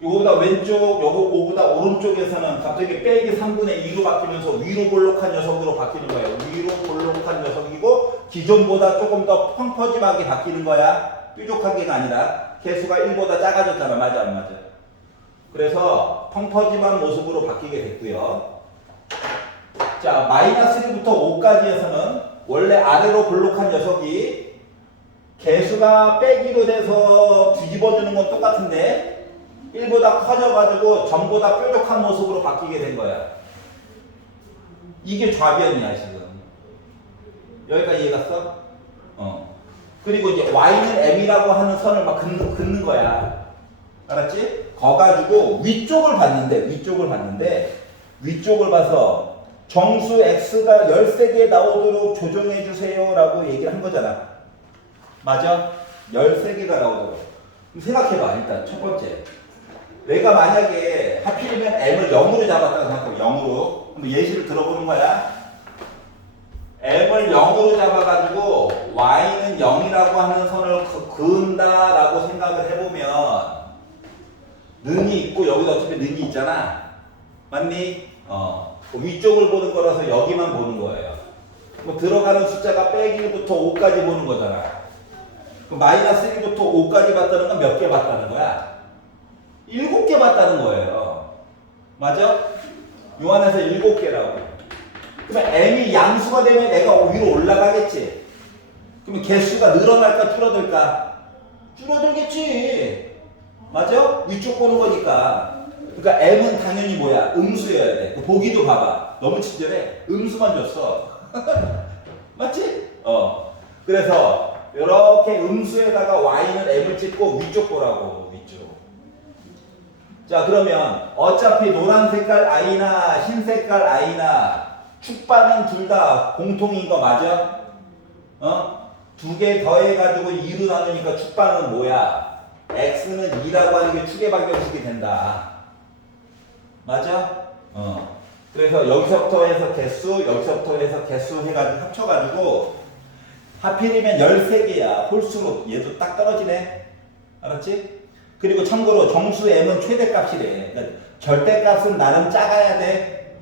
요거보다 왼쪽, 요거 5보다 오른쪽에서는 갑자기 빼기 3분의 2로 바뀌면서 위로 볼록한 녀석으로 바뀌는 거예요. 위로 볼록한 녀석이고 기존보다 조금 더 펑퍼짐하게 바뀌는 거야. 뾰족하게가 아니라 개수가 1보다 작아졌잖아. 맞아 안 맞아? 그래서 펑퍼짐한 모습으로 바뀌게 됐고요. 자, -1부터 5까지에서는 원래 아래로 볼록한 녀석이 개수가 빼기로 돼서 뒤집어주는 건 똑같은데 1보다 커져가지고 전보다 뾰족한 모습으로 바뀌게 된 거야. 이게 좌변이야 지금. 여기까지 이해갔어? 그리고 이제 y는 m이라고 하는 선을 막 긋는 거야. 알았지? 거가지고 위쪽을 봤는데 위쪽을 봐서 정수 x가 13개 나오도록 조정해 주세요 라고 얘기를 한 거잖아. 맞아? 13개가 나오도록. 그럼 생각해봐. 일단 첫 번째, 내가 만약에 하필이면 m을 0으로 잡았다고 생각하고 0으로 한번 예시를 들어보는 거야. m을 0으로 잡아가지고 y는 0이라고 하는 선을 그은다라고 생각을 해보면 능이 있고 여기도 어차피 능이 있잖아. 맞니? 위쪽을 보는 거라서 여기만 보는 거예요. 뭐 들어가는 숫자가 빼기부터 5까지 보는 거잖아. 그럼 -1부터 5까지 봤다는 건 몇 개 봤다는 거야? 7개 봤다는 거예요. 맞아? 요 안에서 7개라고. 그러면 m이 양수가 되면 애가 위로 올라가겠지. 그러면 개수가 늘어날까 줄어들까? 줄어들겠지. 맞아? 위쪽 보는 거니까. 그러니까 m은 당연히 뭐야? 음수여야 돼. 보기도 봐봐. 너무 친절해. 음수만 줬어. 맞지? 그래서 이렇게 음수에다가 y는 m을 찍고 위쪽 보라고. 위쪽. 자, 그러면 어차피 노란 색깔 i나 흰 색깔 i나 축반은 둘 다 공통인 거 맞아? 두 개 더해가지고 2로 나누니까 축반은 뭐야? x는 2라고 하는 게 축의 방정식이 된다. 맞아? 그래서 여기서부터 해서 개수, 여기서부터 해서 개수 해가지고 합쳐가지고 하필이면 13개야. 홀수로 얘도 딱 떨어지네. 알았지? 그리고 참고로 정수 m은 최대값이래. 그러니까 절대값은 나름 작아야 돼.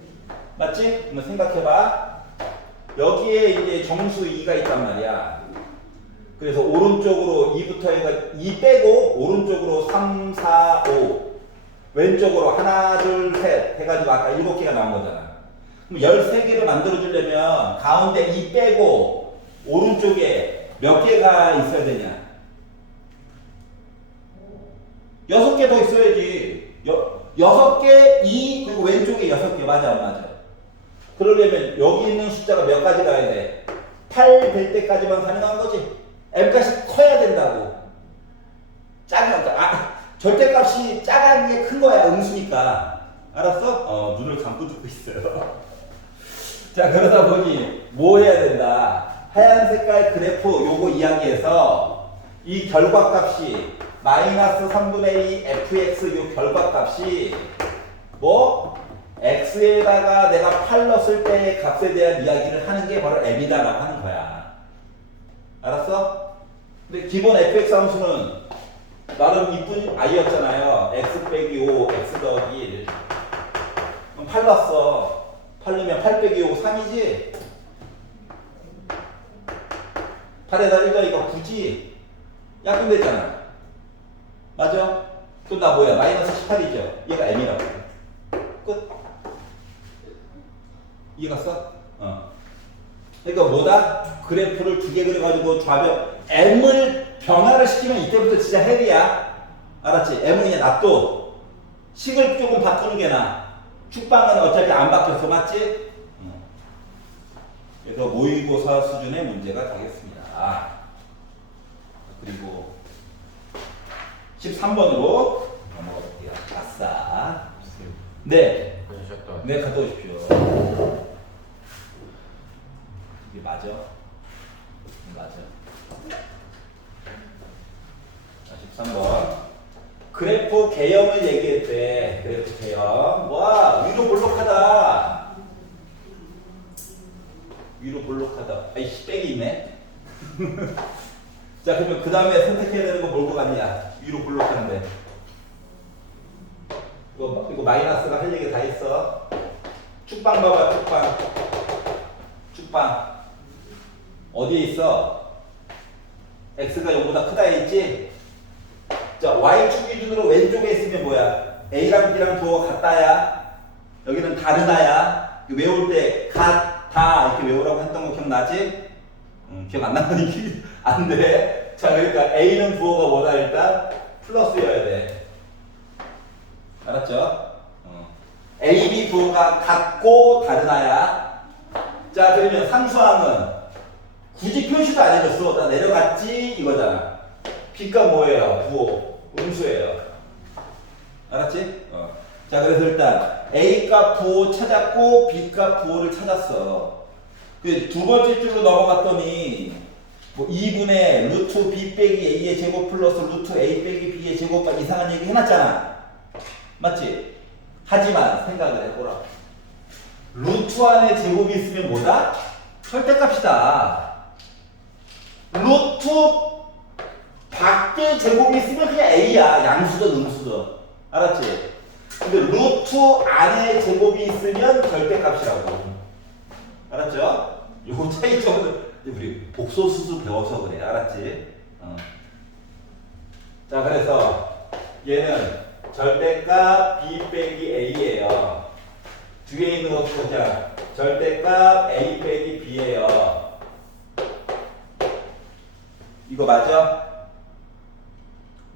맞지? 한번 생각해봐. 여기에 이제 정수 2가 있단 말이야. 그래서 오른쪽으로 2부터 해가 2 빼고 오른쪽으로 3, 4, 5 왼쪽으로 하나, 둘, 셋 해가지고 아까 7개가 나온 거잖아. 그럼 13개를 만들어 주려면 가운데 2 빼고 오른쪽에 몇 개가 있어야 되냐? 6개 더 있어야지. 6개, 2, 그리고 왼쪽에 6개. 맞아, 안 맞아? 그러려면 여기 있는 숫자가 몇 가지 가야 돼? 8 될 때까지만 가능한 거지. m값이 커야 된다고. 절대값이 작은 게 큰 거야. 음수니까. 알았어? 눈을 감고 듣고 있어요. 자, 그러다 보니 뭐 해야 된다? 하얀 색깔 그래프 요거 이야기해서 이 결과값이 -3분의 2 fx 요 결과값이 뭐? x에다가 내가 8 넣었을 때의 값에 대한 이야기를 하는 게 바로 m이다라고 하는 거야. 알았어? 근데 기본 fx 함수는 나름 이쁜 i였잖아요. x 빼기 5, x 더하기 1. 그럼 8 넣었어. 8 넣으면 8 빼기 5, 3이지? 8에다 1 더하기가 9지? 약분됐잖아. 맞아? 그럼 나 뭐야? -18이죠? 얘가 m이라고. 끝. 이해갔어? 그러니까 뭐다? 그래프를 2개 그려가지고 좌변 m을 변화를 시키면 이때부터 진짜 헬이야. 알았지? m은 그냥 놔둬. 식을 조금 바꾸는 게 나아. 축방은 어차피 안 바뀌었어. 맞지? 그래서 모의고사 수준의 문제가 되겠습니다. 그리고 13번으로 넘어가 볼게요. 아싸. 네. 그냥 쉬었다. 네, 갔다 오십시오. 이게 맞아? 맞아. 자, 13번. 그래프 개형을 얘기했대. 그래프 개형. 와, 위로 볼록하다. 위로 볼록하다. 아이씨, 빽이 있네. 자, 그러면 그 다음에 선택해야 되는 거 뭘 것 같냐? 위로 볼록한데. 이거 마이너스가 할 얘기 다 했어. 축방 봐봐, 축방. 축방. 어디에 있어? x가 0보다 크다 했지? 자, y축 기준으로 왼쪽에 있으면 뭐야? a랑 b랑 부호가 같다야. 여기는 다르다야. 이거 외울 때 같다 이렇게 외우라고 했던 거 기억나지? 기억 안 나니? 안 돼. 자, 그러니까 a는 부호가 뭐다 일단? 플러스여야 돼. 알았죠? A, B 부호가 같고 다르다야. 자, 그러면 상수항은 굳이 표시도 안 해줬어. 나 내려갔지 이거잖아. B가 뭐예요? 부호, 음수예요. 알았지? 자, 그래서 일단 A값 부호 찾았고 B값 부호를 찾았어. 그 두 번째 줄로 넘어갔더니 뭐 2분의 루트 B 빼기 A의 제곱 플러스 루트 A 빼기 B의 제곱 이상한 얘기 해놨잖아. 맞지? 하지만 생각을 해보라. 루트 안에 제곱이 있으면 뭐다? 절대값이다. 루트 밖에 제곱이 있으면 그냥 A야. 양수든 음수든. 알았지? 근데 루트 안에 제곱이 있으면 절대값이라고. 알았죠? 요거 차이점은 우리 복소수수 배워서 그래. 알았지? 자, 그래서 얘는 절대값 B 빼기 A예요. 뒤에 있는 것도 보자. 절대값 A 빼기 B예요. 이거 맞아?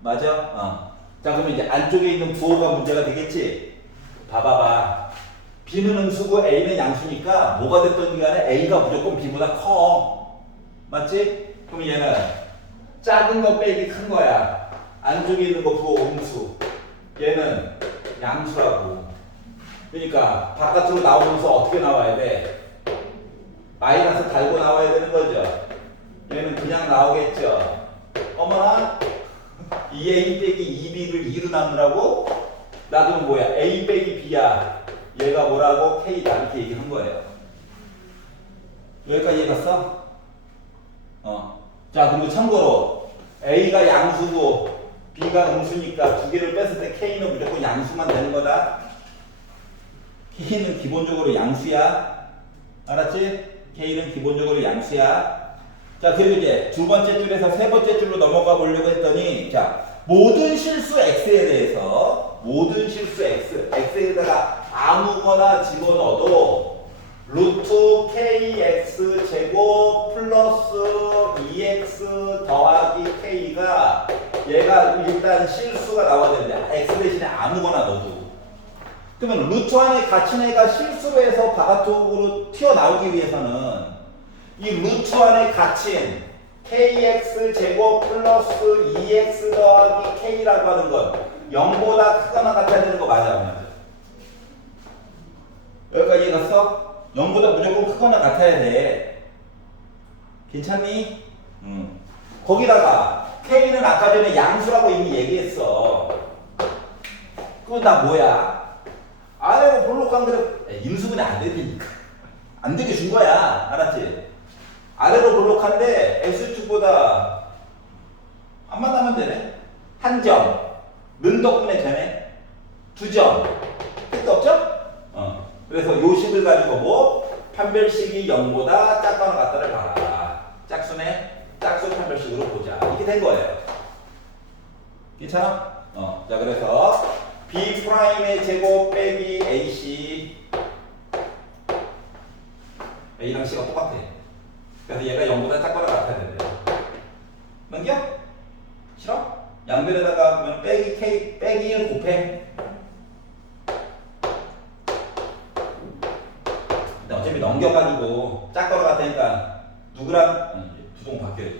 맞아? 자, 그러면 이제 안쪽에 있는 부호가 문제가 되겠지? 봐봐봐. B는 음수고 A는 양수니까 뭐가 됐든 간에 A가 무조건 B보다 커. 맞지? 그럼 얘는 작은 거 빼기 큰 거야. 안쪽에 있는 거 부호 음수. 얘는 양수라고. 그러니까 바깥으로 나오면서 어떻게 나와야 돼? 마이너스 달고 나와야 되는 거죠. 얘는 그냥 나오겠죠. 어머나 2A 빼기 2B를 2로 나누라고? 나도 뭐야? A 빼기 B야. 얘가 뭐라고? K다. 이렇게 얘기한 거예요. 여기까지 이해갔어? 자, 그리고 참고로 A가 양수고 B가 음수니까 두 개를 뺐을 때 K는 무조건 양수만 되는 거다. K는 기본적으로 양수야. 알았지? K는 기본적으로 양수야. 자, 그리고 이제 두 번째 줄에서 세 번째 줄로 넘어가 보려고 했더니, 자, 모든 실수 X에 대해서, 모든 실수 X에다가 아무거나 집어넣어도 루트 KX 제곱 플러스 2X 더하기 K가 얘가 일단 실수가 나와야 되는데, X 대신에 아무거나 넣어도. 그러면 루트 안에 갇힌 애가 실수로 해서 바깥쪽으로 튀어나오기 위해서는 이 루트 안에 갇힌 kx 제곱 플러스 2x 더하기 k라고 하는 건 0보다 크거나 같아야 되는 거 맞아? 여기까지 이해갔어? 0보다 무조건 크거나 같아야 돼. 괜찮니? 거기다가 k는 아까 전에 양수라고 이미 얘기했어. 그건 다 뭐야? 아래로 볼록한 그래. 임수분이 안 되니까. 안 되게 준 거야. 알았지? 아래로 볼록한데 X축보다 안 만나면 되네. 한 점. 는 덕분에 되네. 두 점. 끝도 없죠? 그래서 요 식을 가지고 뭐? 판별식이 0보다 작거나 같다를 봐라. 짝수네. 짝수 판별식으로 보자. 이렇게 된 거예요. 괜찮아? 자, 그래서 B'의 제곱 빼기 AC A랑 C가 똑같아. 그래서 얘가 0보다 작거나 같아야 된대. 넘겨? 싫어? 양변에다가 그러면 빼기 K 빼기 1 곱해. 근데 어차피 넘겨가지고 작거나 같으니까 누구랑 부동 바뀌어야지.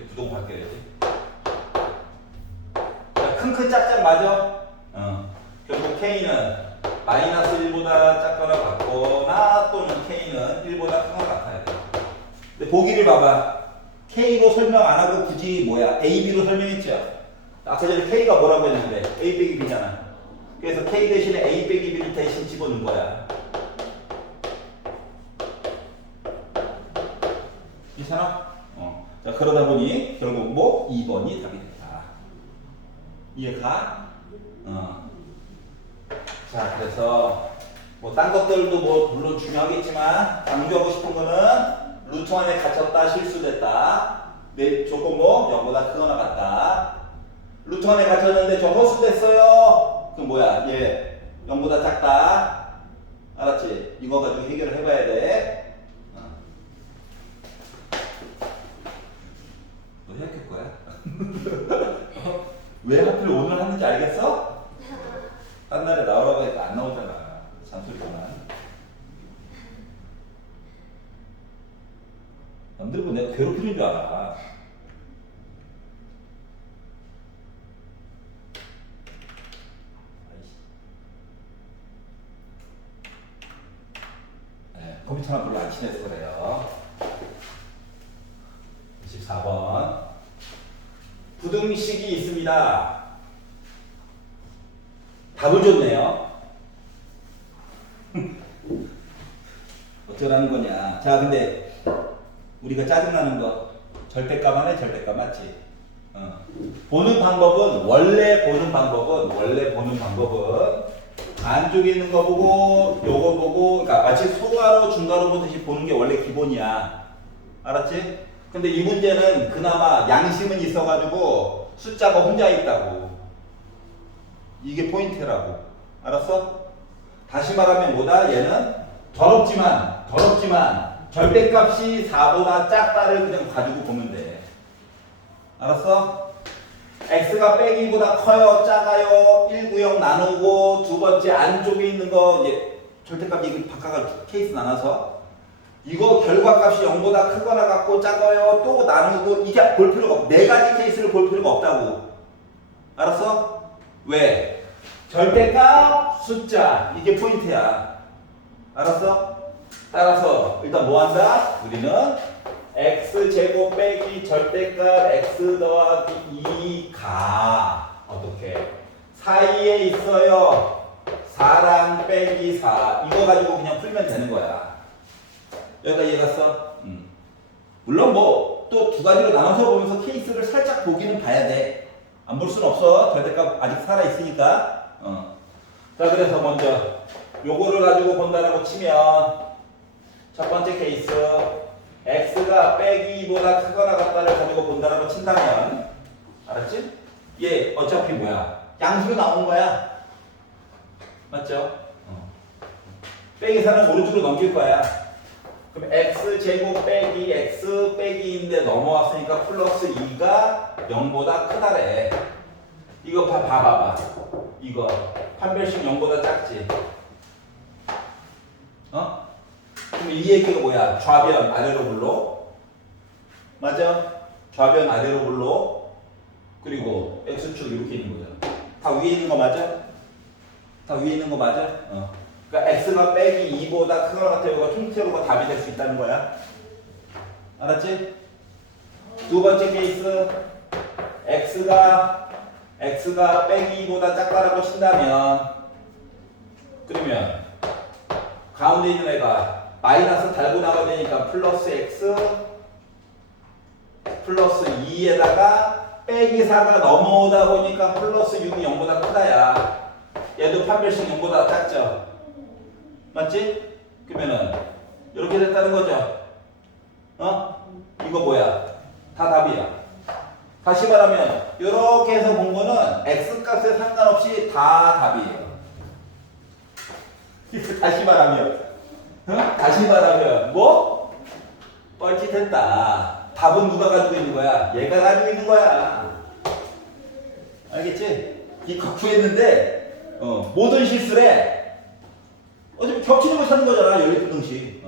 K는 마이너스 1보다 작거나 같거나 또는 K는 1보다 크거나 같아야 돼. 근데 보기를 봐봐. K로 설명 안 하고 굳이 뭐야? A, B로 설명했죠? 아까 전에 K가 뭐라고 했는데 A 빼기 B잖아. 그래서 K 대신에 A 빼기 B를 대신 집어넣은 거야. 괜찮아? 자, 그러다 보니 결국 뭐 2번이 답이 된다. 이해가? 자, 그래서 뭐 딴 것들도 뭐 물론 중요하겠지만 강조하고 싶은 거는 루트 안에 갇혔다, 실수됐다. 내 조건 뭐 0보다 크거나 같다. 루트 안에 갇혔는데 저 허수됐어요. 그럼 뭐야? 얘 0보다 작다. 알았지? 이거 가지고 해결을 해봐야 돼. 너 해학할 거야? 왜 하필 오늘 하는지 알겠어? 딴 날에 나오라고 해도 안 나오잖아. 잔소리구만. 남들 보고 내가 괴롭히는 줄 알아. 네, 컴퓨터랑 별로 안 친해서 그래요. 24번. 부등식이 있습니다. 답을 줬네요. 어쩌라는 거냐. 자, 근데 우리가 짜증나는 거 절대값 하네. 절대값 맞지? 보는 방법은 원래 보는 방법은 안쪽에 있는 거 보고 요거 보고, 그러니까 마치 소가로 중가로 보듯이 보는 게 원래 기본이야. 알았지? 근데 이 문제는 그나마 양심은 있어가지고 숫자가 혼자 있다고. 이게 포인트라고. 알았어? 다시 말하면 뭐다? 얘는 더럽지만 절대값이 4보다 작다를 그냥 가지고 보면 돼. 알았어? x가 빼기보다 커요, 작아요, 1구역 나누고 두 번째 안쪽에 있는 거 이제 절대값 얘기 바꿔가지고 케이스 나눠서 이거 결과값이 0보다 크거나 같고 작아요, 또 나누고 이제 볼 필요가 없어. 네 가지 케이스를 볼 필요가 없다고. 알았어? 왜? 절대값 숫자 이게 포인트야. 알았어? 따라서 일단 뭐 한다? 우리는 x제곱 빼기 절대값 x 더하기 2가 어떻게? 사이에 있어요. 4랑 빼기 4 이거 가지고 그냥 풀면 되는 거야. 여기까지 이해갔어? 물론 뭐 또 두 가지로 나눠서 보면서 케이스를 살짝 보기는 봐야 돼. 안 볼 수는 없어. 절대값 아직 살아있으니까. 자, 그래서 먼저 요거를 가지고 본다라고 치면 첫 번째 케이스 x가 빼기 2보다 크거나 같다를 가지고 본다라고 친다면 알았지? 얘 어차피 뭐야? 양수로 나온 거야. 맞죠? 빼기 4는 오른쪽으로 넘길 거야. 그럼 x제곱 빼기 x 빼기인데 넘어왔으니까 플러스 2가 0보다 크다래. 이거 봐봐. 이거 판별식 0보다 작지? 그럼 이 얘기가 뭐야? 좌변 아래로 불러? 맞아? 좌변 아래로 불러? 그리고 x축 이렇게 있는 거잖아. 다 위에 있는 거 맞아? 다 위에 있는 거 맞아? 그러니까 x가 빼기 2보다 크거나 같아요. 이거 통째로가 답이 될 수 있다는 거야. 알았지? 두 번째 케이스 x가 빼기 2보다 작다라고 친다면 그러면 가운데 있는 애가 마이너스 달고 나가야 되니까 플러스 x 플러스 2에다가 빼기 4가 넘어오다 보니까 플러스 6이 0보다 크다야. 얘도 판별식 0보다 작죠? 맞지? 그러면은 이렇게 됐다는 거죠? 이거 뭐야? 다 답이야. 다시 말하면 이렇게 해서 본 거는 x 값에 상관없이 다 답이에요. 다시 말하면 뭐? 뻘짓했다. 답은 누가 가지고 있는 거야? 얘가 가지고 있는 거야. 알겠지? 이거 구했는데 모든 실수를 해. 어차피 겹치는 걸 찾는 거잖아. 연립부등식.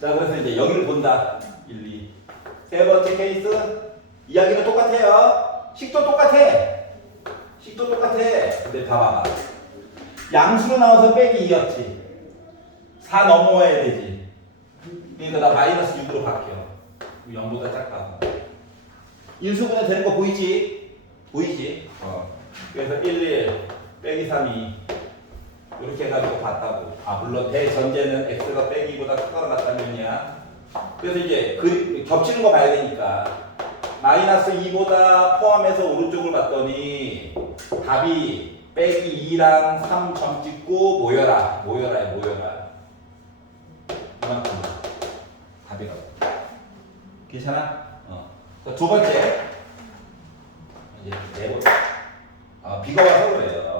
자, 그래서 이제 여기를 본다. 1, 2. 세 번째 케이스 이야기는 똑같아요. 식도 똑같아. 근데 봐봐. 양수로 나와서 빼기 2였지. 4 넘어와야 되지. 그러니까 나 마이너스 6으로 바뀌어. 0보다 작다고. 인수분해 되는 거 보이지? 보이지? 그래서 1 빼기 3 2 이렇게 해가지고 봤다고. 아 물론 대전제는 x가 빼기보다 크거나 같다면이야. 그래서 이제 겹치는 거 봐야 되니까 마이너스 2보다 포함해서 오른쪽을 봤더니 답이 빼기 2랑 3 점 찍고 모여라. 이만큼 답이 나와. 괜찮아? 두 번째 이제 네 번째. 비가 와서 그래요.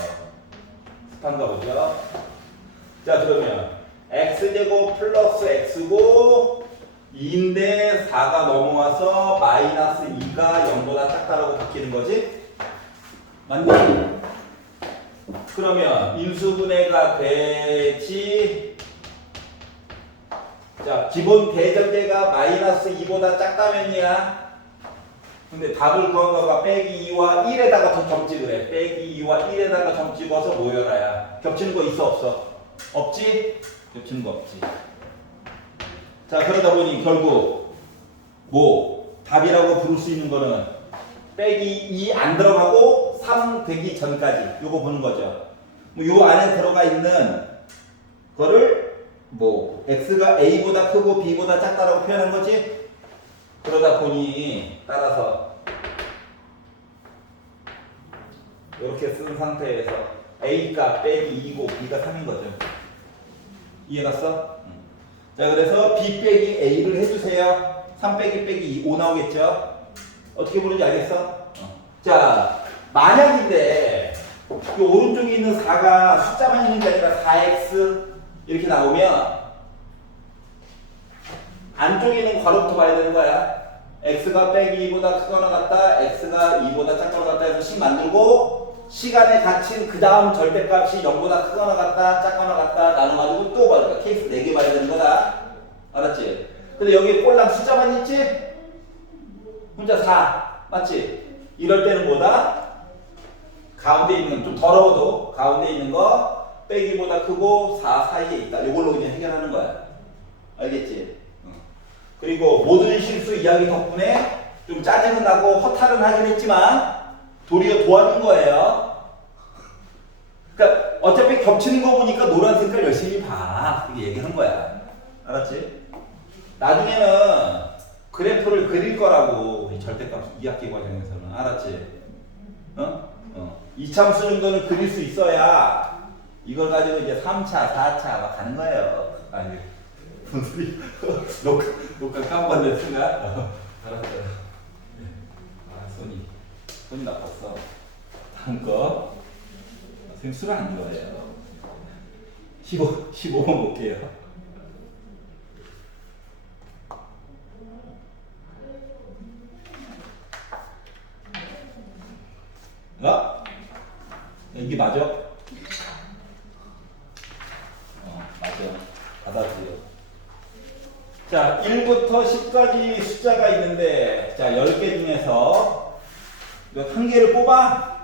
습한가 보죠. 자 그러면 x제곱 플러스 x고 2인데 4가 넘어와서 마이너스 2가 0보다 작다라고 바뀌는 거지? 맞니? 그러면 인수분해가 되지. 자 기본 대전제가 마이너스 2보다 작다면이야. 근데 답을 구한 거가 빼기 2와 1에다가 더 점 찍으래. 빼기 2와 1에다가 점 찍어서 모여라야. 겹치는 거 있어 없어? 없지? 겹치는 거 없지. 자 그러다 보니 결국 뭐 답이라고 부를 수 있는 거는 빼기 2 안 들어가고 3 되기 전까지 요거 보는 거죠. 뭐 요 안에 들어가 있는 거를 뭐 x가 a보다 크고 b보다 작다라고 표현한 거지. 그러다 보니 따라서 이렇게 쓴 상태에서 a가 빼기 2고 b가 3인 거죠. 이해갔어? 자 그래서 b 빼기 a를 해주세요. 3 빼기 2 5 나오겠죠? 어떻게 보는지 알겠어? 자 만약인데 이 오른쪽에 있는 4가 숫자만 있는 게 아니라 4x 이렇게 나오면 안쪽에 있는 괄호부터 봐야 되는 거야. x가 빼기 2보다 크거나 같다, x가 2보다 작거나 같다 해서 식 만들고 시간에 갇힌 그 다음 절대값이 0보다 크거나 같다, 작거나 같다 나눠가지고 또 봐야 돼. 케이스 4개 봐야 되는 거다. 알았지? 근데 여기 꼴랑 숫자만 있지? 혼자 4 맞지? 이럴 때는 뭐다? 가운데 있는 좀 더러워도 가운데 있는 거 빼기보다 크고 4 사이에 있다. 이걸로 그냥 해결하는 거야. 알겠지? 그리고 모든 실수 이야기 덕분에 좀 짜증은 나고 허탈은 하긴 했지만 도리어 도와준 거예요. 그러니까 어차피 겹치는 거 보니까 노란 색깔 열심히 봐. 그게 얘기한 거야. 알았지? 나중에는 그래프를 그릴 거라고 이 절대값 2학기 과정에서는. 알았지? 이참수 정도는 그릴 수 있어야 이걸 가지고 이제 3차, 4차 막 가는 거예요. 아니 무슨 소리? 녹화 까먹었네 순간. 알았어요. 손이 나빴어. 다음 거. 선생님 술을 안 좋아해요. 15번 볼게요. 이게 맞아? 맞아. 받아들여. 자, 1부터 10까지 숫자가 있는데, 자, 10개 중에서 한 개를 뽑아?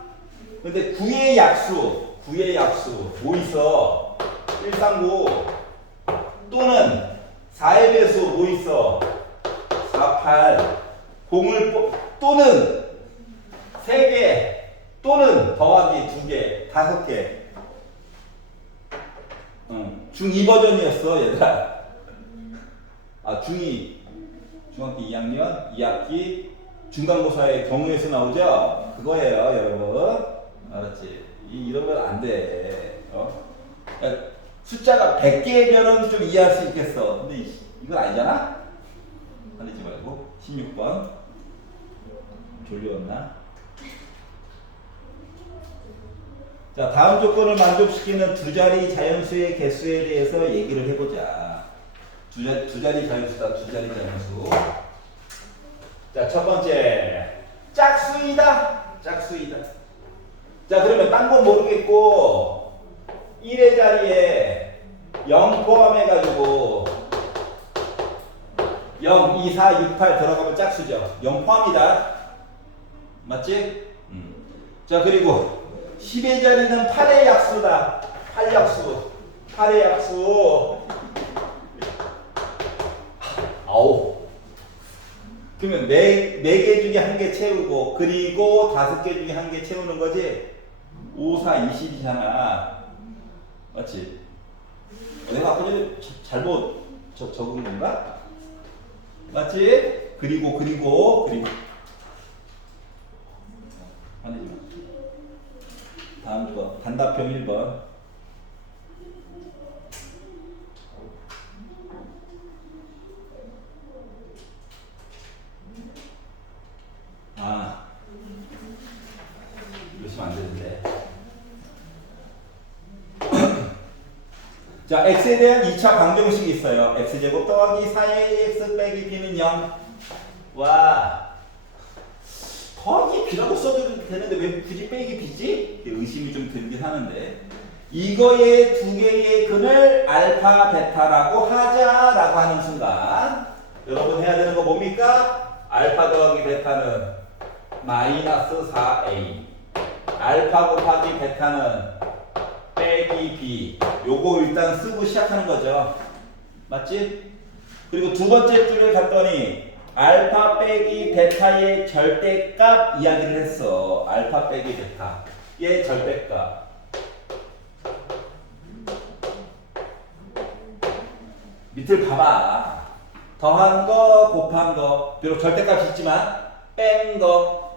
근데 9의 약수, 뭐 있어? 139 또는 4의 배수, 뭐 있어? 48 0을 또는 3개 또는 더하기 2개, 5개. 중2 버전이었어, 얘들아. 중2, 중학교 2학년, 2학기, 중간고사의 경우에서 나오죠? 그거예요, 여러분. 알았지? 이런 건 안 돼. 그러니까 숫자가 100개면은 좀 이해할 수 있겠어. 근데 이건 아니잖아? 화내지 말고. 16번. 졸려왔나? 자, 다음 조건을 만족시키는 두 자리 자연수의 개수에 대해서 얘기를 해보자. 두 자리 자연수다, 두 자리 자연수. 자, 첫 번째. 짝수이다. 자, 그러면 딴 건 모르겠고, 1의 자리에 0 포함해가지고, 0, 2, 4, 6, 8 들어가면 짝수죠. 0 포함이다. 맞지? 자, 그리고 10의 자리는 8의 약수다. 8 약수. 8의 약수. 아홉. 그러면 네 개 중에 한 개 채우고 그리고 5개 중에 한 개 채우는 거지. 5, 4, 20이잖아. 맞지? 내가 아까 전에 잘못 적은 건가? 맞지? 그리고 화내지 마. 다음 거 단답형 1번. 아, 이러시면 안 되는데. 자, x에 대한 2차 방정식이 있어요. x제곱 더하기 4ax 빼기 b는 0. 와, 더하기 b라고 써도 되는데 왜 굳이 빼기 b지? 의심이 좀 들긴 하는데, 이거의 두 개의 근을 알파, 베타라고 하자라고 하는 순간 여러분 해야 되는 거 뭡니까? 알파 더하기 베타는 마이너스 4a, 알파 곱하기 베타는 빼기 b. 요거 일단 쓰고 시작하는 거죠. 맞지? 그리고 두 번째 줄에 갔더니 알파 빼기 베타의 절대값 이야기를 했어. 알파 빼기 베타의 절대값. 밑을 봐봐. 더한 거, 곱한 거, 비록 절대값이 있지만 뺀 거.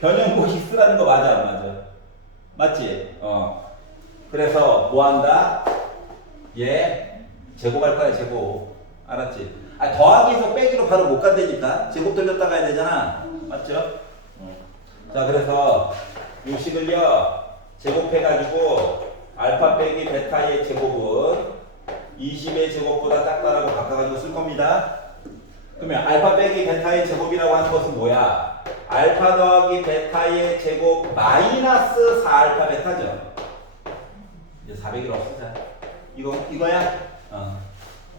변형고시 쓰라는 거 맞아, 안 맞아? 맞지? 그래서 뭐 한다? 얘 제곱할 거야, 제곱. 알았지? 아, 더하기에서 빼기로 바로 못 간다니까. 제곱 돌렸다 가야 되잖아. 맞죠? 자, 그래서 요 식을요 제곱해가지고 알파 빼기 베타의 제곱은 20의 제곱보다 작다라고 바꿔가지고 쓸 겁니다. 그러면 알파 빼기 베타의 제곱이라고 하는 것은 뭐야? 알파 더하기 베타의 제곱 마이너스 4알파 베타죠. 이제 400이라고 쓰자. 이거야?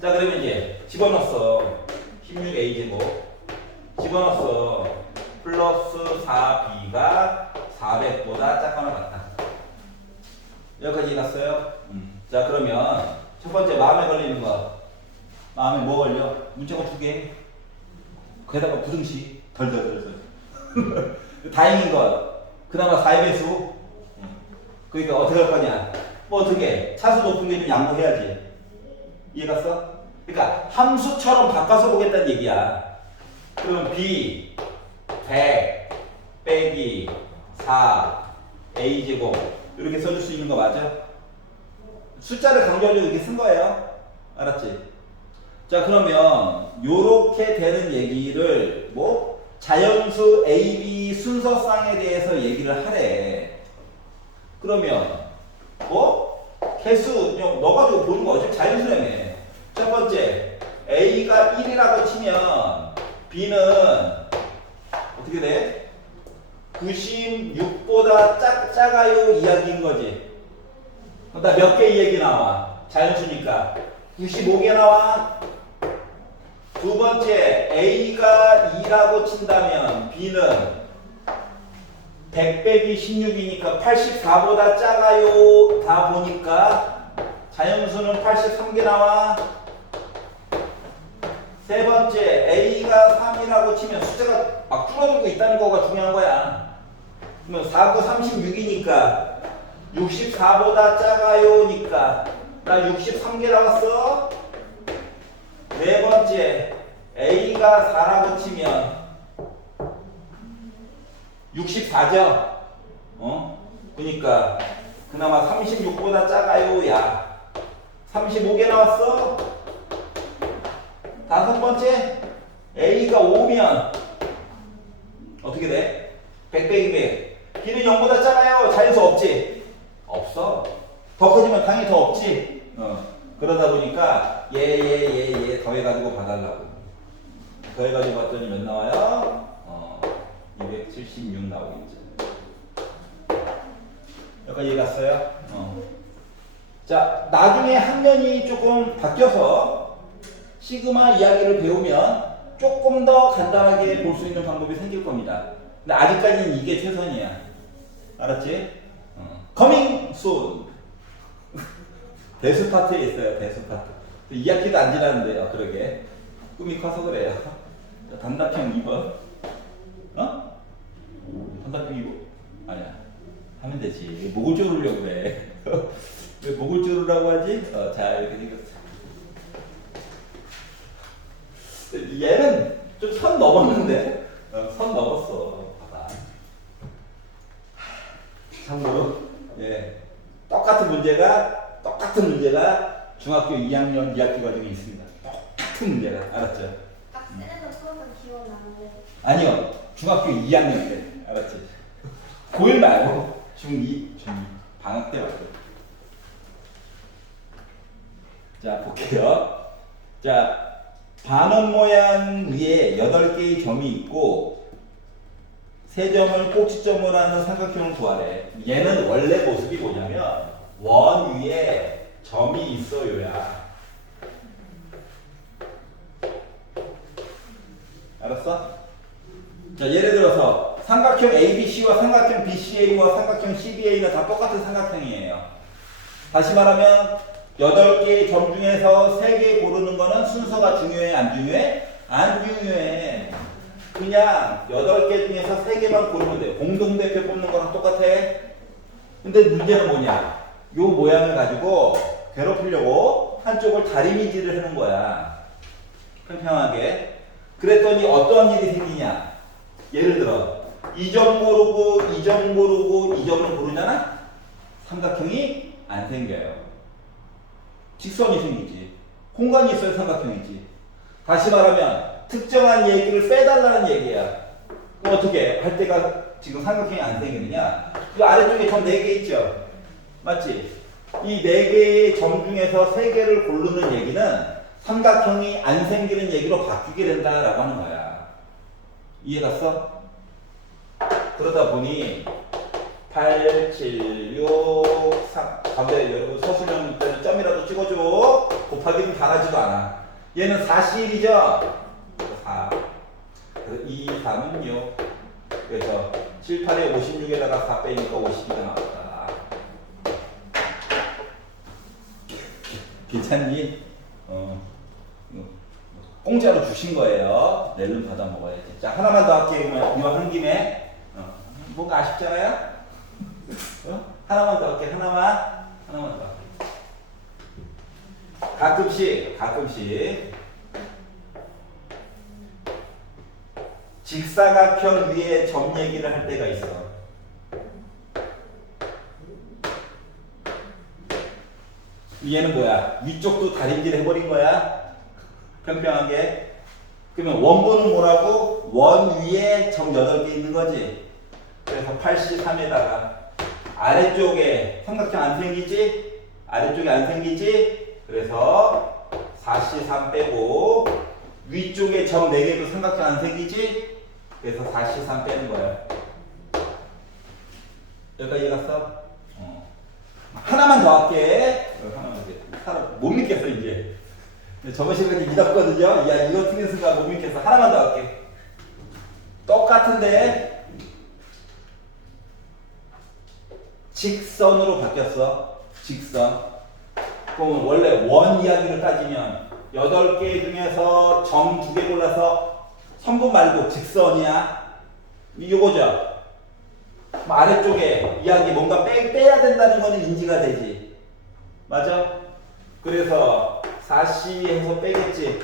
자, 그러면 이제 집어넣었어. 16a 제곱 집어넣었어. 플러스 4b가 400보다 작거나 같다. 여기까지 갔어요? 자, 그러면 첫 번째 마음에 걸리는 거. 마음에 뭐 걸려? 문자가 2개. 거기다가 부등식 덜덜덜덜. 다행인 건 그나마 4의 배수. 그러니까 어떻게 할 거냐? 뭐 어떻게? 차수 높은 게 좀 양보해야지. 이해갔어? 그러니까 함수처럼 바꿔서 보겠다는 얘기야. 그럼 b 100 빼기 4 a 제곱 이렇게 써줄 수 있는 거 맞아? 숫자를 강조하려고 이렇게 쓴 거예요. 알았지? 자, 그러면 요렇게 되는 얘기를 뭐 자연수 A, B 순서상에 대해서 얘기를 하래. 그러면 뭐 개수 넣어가지고 보는 거 어차피 자연수라며. 첫 번째 A가 1이라고 치면 B는 어떻게 돼? 96보다 작아요 이야기인 거지. 나 몇 개 얘기 나와? 자연수니까 95개 나와. 두 번째 A가 2라고 친다면 B는 100 빼기 16이니까 84보다 작아요. 다 보니까 자연수는 83개 나와. 세 번째 A가 3이라고 치면 숫자가 막 줄어들고 있다는 거가 중요한 거야. 그러면 4, 9, 36이니까 64보다 작아요니까 나 63개 나왔어. 네 번째 A가 4라고 치면 64죠. 그러니까 그나마 36보다 작아요. 야 35개 나왔어. 다섯 번째 A가 5면 어떻게 돼? 100 빼기 100. B는 0보다 작아요. 자연수 없지? 없어. 더 커지면 당연히 더 없지. 그러다 보니까 얘 더해가지고 봐달라고. 더해가지고 봤더니 몇 나와요? 276 나오겠죠. 여기까지 이해 갔어요? 자, 나중에 학년이 조금 바뀌어서 시그마 이야기를 배우면 조금 더 간단하게 볼 수 있는 방법이 생길 겁니다. 근데 아직까지는 이게 최선이야. 알았지? Coming soon. 대수파트에 있어요. 대수파트. 2학기도 안 지났는데요. 그러게. 꿈이 커서 그래요. 단답형 2번. 어? 단답형 2번. 아니야. 하면 되지. 왜 목을 조르려고 그래. 왜 목을 조르라고 하지? 자, 이렇게 생겼어. 얘는 좀 선 넘었는데? 선 넘었어. 봐봐. 참고로, 예. 똑같은 문제가 중학교 2학년 2학기 과정에 있습니다. 똑같은 문제가. 알았죠? 딱 쌤에서 풀어서 기억나는데. 아니요. 중학교 2학년 때. 알았지? 고1 말고 중2. 방학 때 말고. 자, 볼게요. 자, 반원 모양 위에 8개의 점이 있고 3점을 꼭지점으로 하는 삼각형을 구하래. 얘는 원래 모습이 뭐냐면 원 위에 점이 있어요야. 알았어? 자, 예를 들어서 삼각형 ABC와 삼각형 BCA와 삼각형 CBA는 다 똑같은 삼각형이에요. 다시 말하면 8개의 점 중에서 3개 고르는 거는 순서가 중요해? 안 중요해? 안 중요해. 그냥 8개 중에서 3개만 고르면 돼. 공동대표 뽑는 거랑 똑같아. 근데 문제는 뭐냐? 요 모양을 가지고 괴롭히려고 한쪽을 다리미질을 해놓은 거야. 평평하게. 그랬더니 어떠한 일이 생기냐? 예를 들어 이 점 고르고 이 점 고르고 이 점을 고르잖아? 삼각형이 안 생겨요. 직선이 생기지. 공간이 있어야 삼각형이지. 다시 말하면 특정한 얘기를 빼달라는 얘기야. 어떻게 할 때가 지금 삼각형이 안 생기느냐? 그 아래쪽에 점 4개 있죠? 맞지? 이 4개의 점 중에서 3개를 고르는 얘기는 삼각형이 안 생기는 얘기로 바뀌게 된다라고 하는 거야. 이해갔어? 그러다 보니 8, 7, 6, 3 가운데 여러분 서술형 때는 점이라도 찍어줘. 곱하기는 바라지도 않아. 얘는 4C1이죠? 4. 그래서 2, 3은 6. 그래서 7, 8에 56에다가 4 빼니까 52가 나왔다. 괜찮니? 공짜로 주신 거예요. 낼름 받아 먹어야지. 자, 하나만 더 할게요. 이거 한 김에. 뭔가 아쉽잖아요? 하나만 더 할게. 하나만 더 할게. 가끔씩 직사각형 위에 점 얘기를 할 때가 있어. 얘는 뭐야? 위쪽도 다림질 해버린 거야? 평평하게. 그러면 원본은 뭐라고? 원 위에 점 8개 있는 거지. 그래서 83에다가 아래쪽에 삼각형 안 생기지? 아래쪽에 안 생기지? 그래서 4C3 빼고 위쪽에 점 4개도 삼각형 안 생기지? 그래서 4C3 빼는 거야. 여기까지 이해갔어? 하나만 더 할게. 하나만 더 할게. 못 믿겠어 이제. 저번 시간에 믿었거든요. 야 이거 틀린 순간 못 믿겠어. 하나만 더 할게. 똑같은데 직선으로 바뀌었어. 직선. 그럼 원래 원 이야기를 따지면 8개 중에서 점 2개 골라서 선분 말고 직선이야. 이거죠. 아래쪽에 이야기 뭔가 빼야 된다는 거는 인지가 되지. 맞아? 그래서 4C 해서 빼겠지.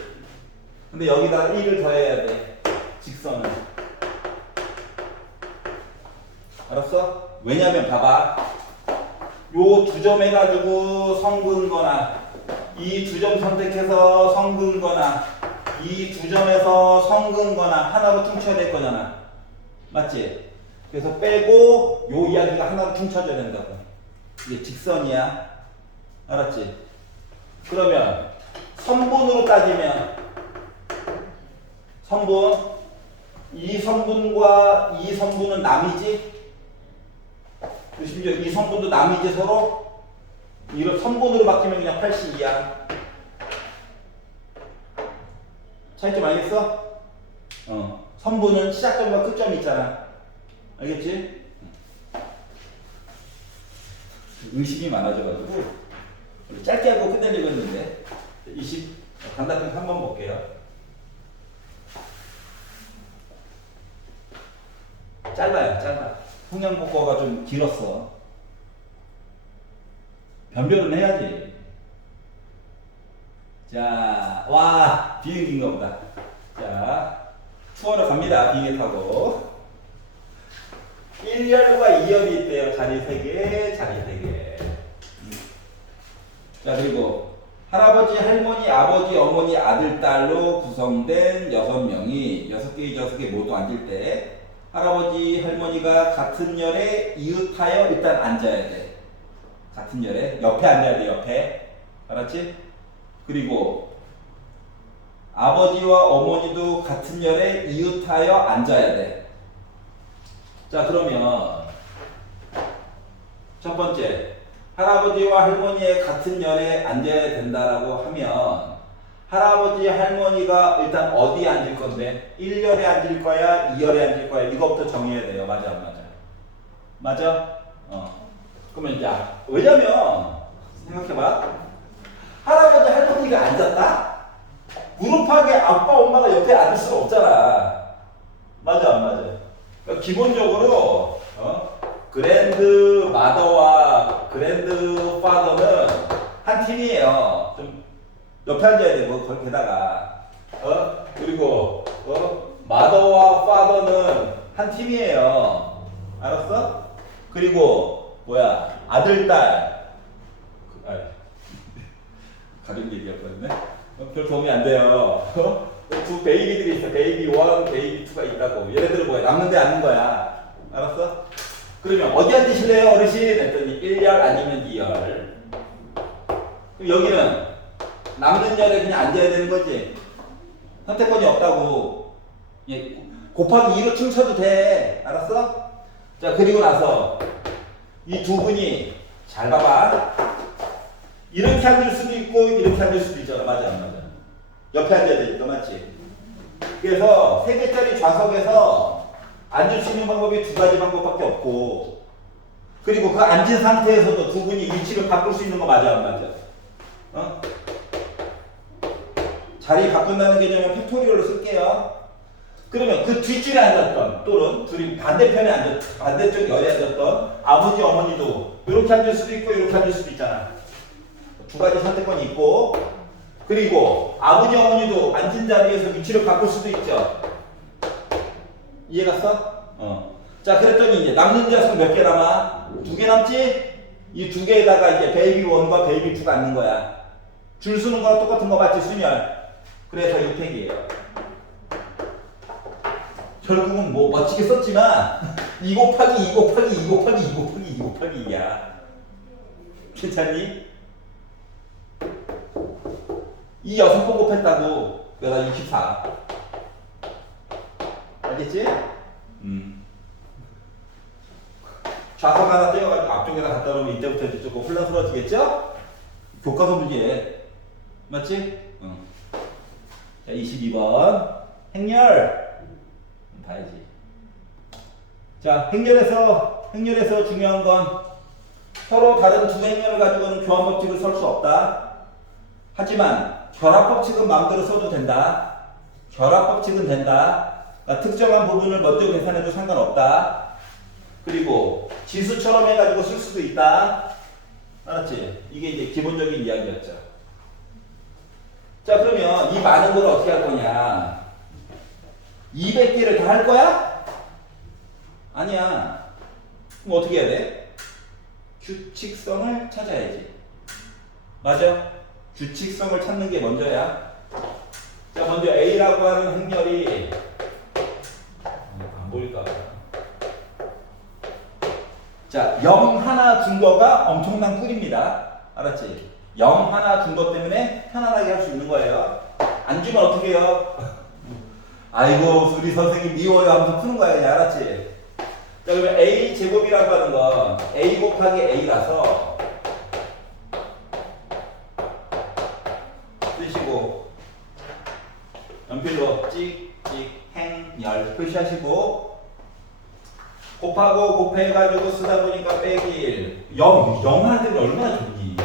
근데 여기다 1을 더해야 돼. 직선은. 알았어? 왜냐면 봐봐. 요 2점 해가지고 성근거나 이 2점 선택해서 성근거나 이 2점에서 성근거나 하나로 퉁쳐야 될 거잖아. 맞지? 그래서 빼고 요 이야기가 하나로 퉁쳐져야 된다고. 이게 직선이야. 알았지? 그러면 선분으로 따지면 선분 이 선분과 이 선분은 남이지? 심지어 이 선분도 남이지 서로? 이거 선분으로 바뀌면 그냥 82야. 차이점 알겠어? 선분은 시작점과 끝점이 있잖아. 알겠지? 의식이 많아져가지고 우리 짧게 하고 끝내려고 했는데 20 단답형 한번 볼게요. 짧아요, 짧아. 성향국어가 좀 길었어. 변별은 해야지. 자, 와, 비행기인가 보다. 자, 투어로 갑니다. 비행기 타고. 1열과 2열이 있대요. 자리 3개, 자리 3개. 자, 그리고 할아버지, 할머니, 아버지, 어머니, 아들, 딸로 구성된 6명이 6개, 6개 모두 앉을 때 할아버지, 할머니가 같은 열에 이웃하여 일단 앉아야 돼. 같은 열에. 옆에 앉아야 돼, 옆에. 알았지? 그리고 아버지와 어머니도 같은 열에 이웃하여 앉아야 돼. 자, 그러면 첫 번째, 할아버지와 할머니의 같은 열에 앉아야 된다라고 하면 할아버지, 할머니가 일단 어디에 앉을 건데 1열에 앉을 거야, 2열에 앉을 거야. 이거부터 정해야 돼요. 맞아, 안 맞아? 맞아? 그러면 이제 왜냐면 생각해봐. 할아버지, 할머니가 앉았다? 무릎하게 아빠, 엄마가 옆에 앉을 수가 없잖아. 맞아, 안 맞아? 그러니까 기본적으로 그랜드 마더와 그랜드 파더는 한 팀이에요. 좀 옆에 앉아야 되고 거기다가 그리고 마더와 파더는 한 팀이에요. 알았어? 그리고 뭐야 아들 딸 가족 얘기할 뻔했네. 별 도움이 안 돼요. 두 베이비들이 있어. 베이비 1, 베이비 2가 있다고. 얘네들은 뭐야? 남는데 앉는 거야. 알았어? 그러면 어디 앉으실래요, 어르신? 했더니 1열 아니면 2열. 그럼 여기는 남는 열에 그냥 앉아야 되는 거지. 선택권이 없다고. 예, 곱하기 2로 춤춰도 돼. 알았어? 자, 그리고 나서 이 두 분이 잘 봐봐. 이렇게 앉을 수도 있고 이렇게 앉을 수도 있잖아. 맞아, 안 맞아? 옆에 앉아야 되니까, 맞지? 그래서 3개짜리 좌석에서 앉을 수 있는 방법이 2가지 방법밖에 없고, 그리고 그 앉은 상태에서도 두 분이 위치를 바꿀 수 있는 거 맞아, 안 맞아? 자리 바꾼다는 개념은 팩토리얼로 쓸게요. 그러면 그 뒷줄에 앉았던 또는 둘이 반대편에 반대쪽 열에 앉았던 아버지, 어머니도 이렇게 앉을 수도 있고 이렇게 앉을 수도 있잖아. 2가지 선택권이 있고, 그리고 아버지, 어머니도 앉은 자리에서 위치를 바꿀 수도 있죠. 이해갔어? 자, 그랬더니 이제 남는 좌석 몇 개 남아? 2개 남지? 이 2개에다가 이제 베이비 1과 베이비 2가 앉는 거야. 줄 서는 거랑 똑같은 거 맞지, 순열? 그래서 유택이에요. 결국은 뭐 멋지게 썼지만 2 곱하기 2 곱하기 2 곱하기 2 곱하기 2 곱하기 2야. 괜찮니? 이 6번 곱했다고. 그래서 64. 알겠지? 좌석 하나 떼어가지고 앞쪽에다 갖다 놓으면 이때부터 이제 조금 혼란스러워지겠죠? 교과서 문제. 맞지? 자, 22번. 행렬. 봐야지. 자, 행렬에서 중요한 건 서로 다른 두 행렬을 가지고는 교환법칙을 설 수 없다. 하지만 결합법칙은 마음대로 써도 된다. 결합법칙은 된다. 그러니까 특정한 부분을 먼저 계산해도 상관없다. 그리고 지수처럼 해가지고 쓸 수도 있다. 알았지? 이게 이제 기본적인 이야기였죠. 자, 그러면 이 많은 걸 어떻게 할 거냐? 200개를 다 할 거야? 아니야. 그럼 어떻게 해야 돼? 규칙성을 찾아야지. 맞아? 규칙성을 찾는 게 먼저야. 자, 먼저 A라고 하는 행렬이 안 보일까? 자, 0 하나 준 거가 엄청난 꿀입니다. 알았지? 0 하나 준 것 때문에 편안하게 할 수 있는 거예요. 안 주면 어떻게 해요? 아이고, 우리 선생님 미워요 하면서 푸는 거야, 그냥. 알았지? 자, 그러면 A 제곱이라고 하는 건 A 곱하기 A라서 쓰시고 연필로 행열 표시하시고 곱하고 곱해가지고 쓰다 보니까 빼기 1. 0 하는 데는 얼마나 좋니?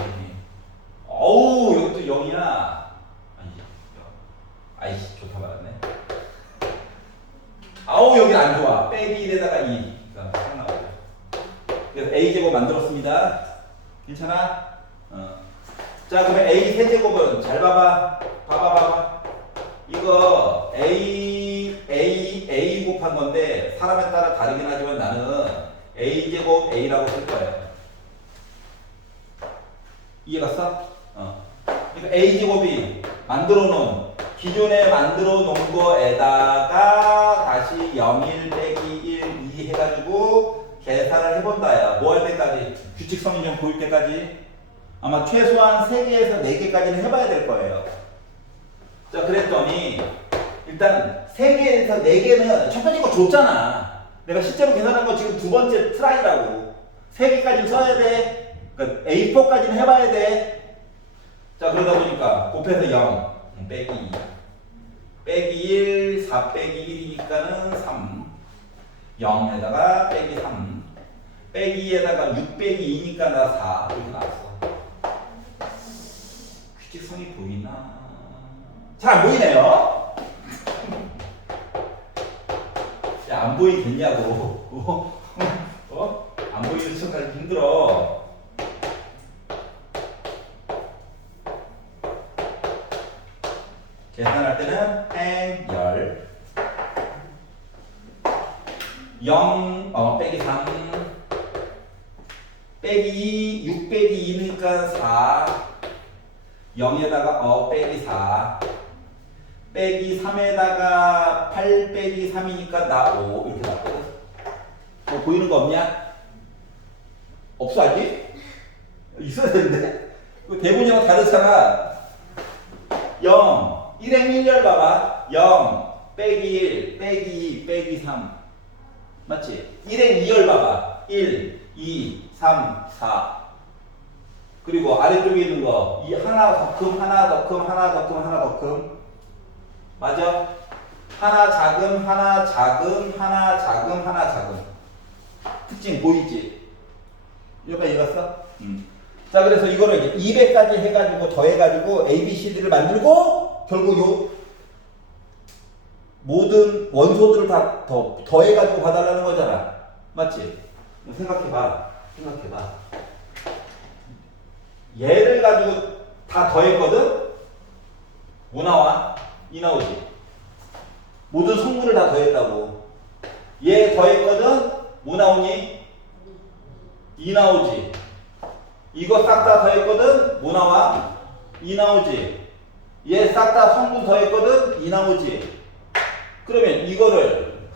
자, 그러면 A 세제곱은 잘 봐봐. 봐봐. 이거 A 곱한 건데 사람에 따라 다르긴 하지만 나는 A 제곱 A라고 쓸 거예요. 이해갔어? 그러니까 A 제곱이 기존에 만들어 놓은 거에다가 다시 0, 1 빼기 1, 2 해가지고 계산을 해본다야. 뭐 할 때까지? 규칙성이 좀 보일 때까지? 아마 최소한 3개에서 4개까지는 해봐야 될 거예요. 자, 그랬더니 일단 3개에서 4개는 첫 번째 거 줬잖아. 내가 실제로 계산한 거 지금 두 번째 트라이라고. 3개까지는 써야 돼. 그러니까 A4까지는 해봐야 돼. 자, 그러다 보니까 곱해서 0 빼기 2 빼기 1 4 빼기 1이니까는 3 0에다가 빼기 3 빼기 2에다가 6 빼기 2니까 나 4 이렇게 나왔어. 규칙성이 보이나? 잘 안 보이네요? 야, 안 보이겠냐고. 안 보이는 척하기 힘들어. 계산할 때는 n 열 0 빼기 3 빼기 2 6 빼기 2니까 4 0에다가 빼기 4 빼기 3에다가 8 빼기 3이니까 나 5 이렇게 나왔거든. 보이는 거 없냐? 없어 아직? 있어야 되는데? 대본이랑 다르잖아. 0 1행 1열 봐봐. 0 빼기 1 빼기 2 빼기 3 맞지? 1행 2열 봐봐. 1 2 3 4 그리고 아래쪽에 있는 거 이 하나 더큼 하나 더큼 하나 더큼 하나 더큼 맞아? 하나 작음 하나 작음 하나 작음 하나 작음 특징 보이지? 여기까지 읽었어? 자, 그래서 이거를 이제 200까지 해가지고 더해가지고 ABCD를 만들고 결국 요 모든 원소들을 다 더해가지고 봐달라는 거잖아. 맞지? 생각해봐. 얘를 가지고 다 더했거든? 뭐 나와? 2 나오지? 모든 성분을 다 더했다고. 얘 더했거든? 뭐 나오니? 2 나오지? 이거 싹 다 더했거든? 뭐 나와? 2 나오지? 얘 싹 다 성분 더했거든? 2 나오지? 그러면 이거를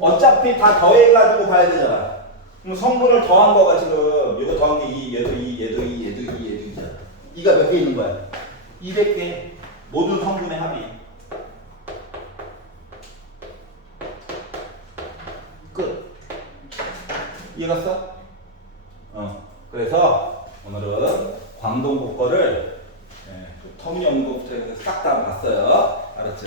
어차피 다 더해가지고 봐야 되잖아. 그럼 성분을 더한 거가 지금 이거 더한 게 2, 얘도 2, 얘도 2, 얘도 2, 얘도 2잖아. 2가 몇 개 있는 거야? 200개. 모든 성분의 합이. 끝. 이해갔어? 그래서 오늘은 광동곡 거를 터무니없는 것부터 해서 싹 다 봤어요. 알았죠?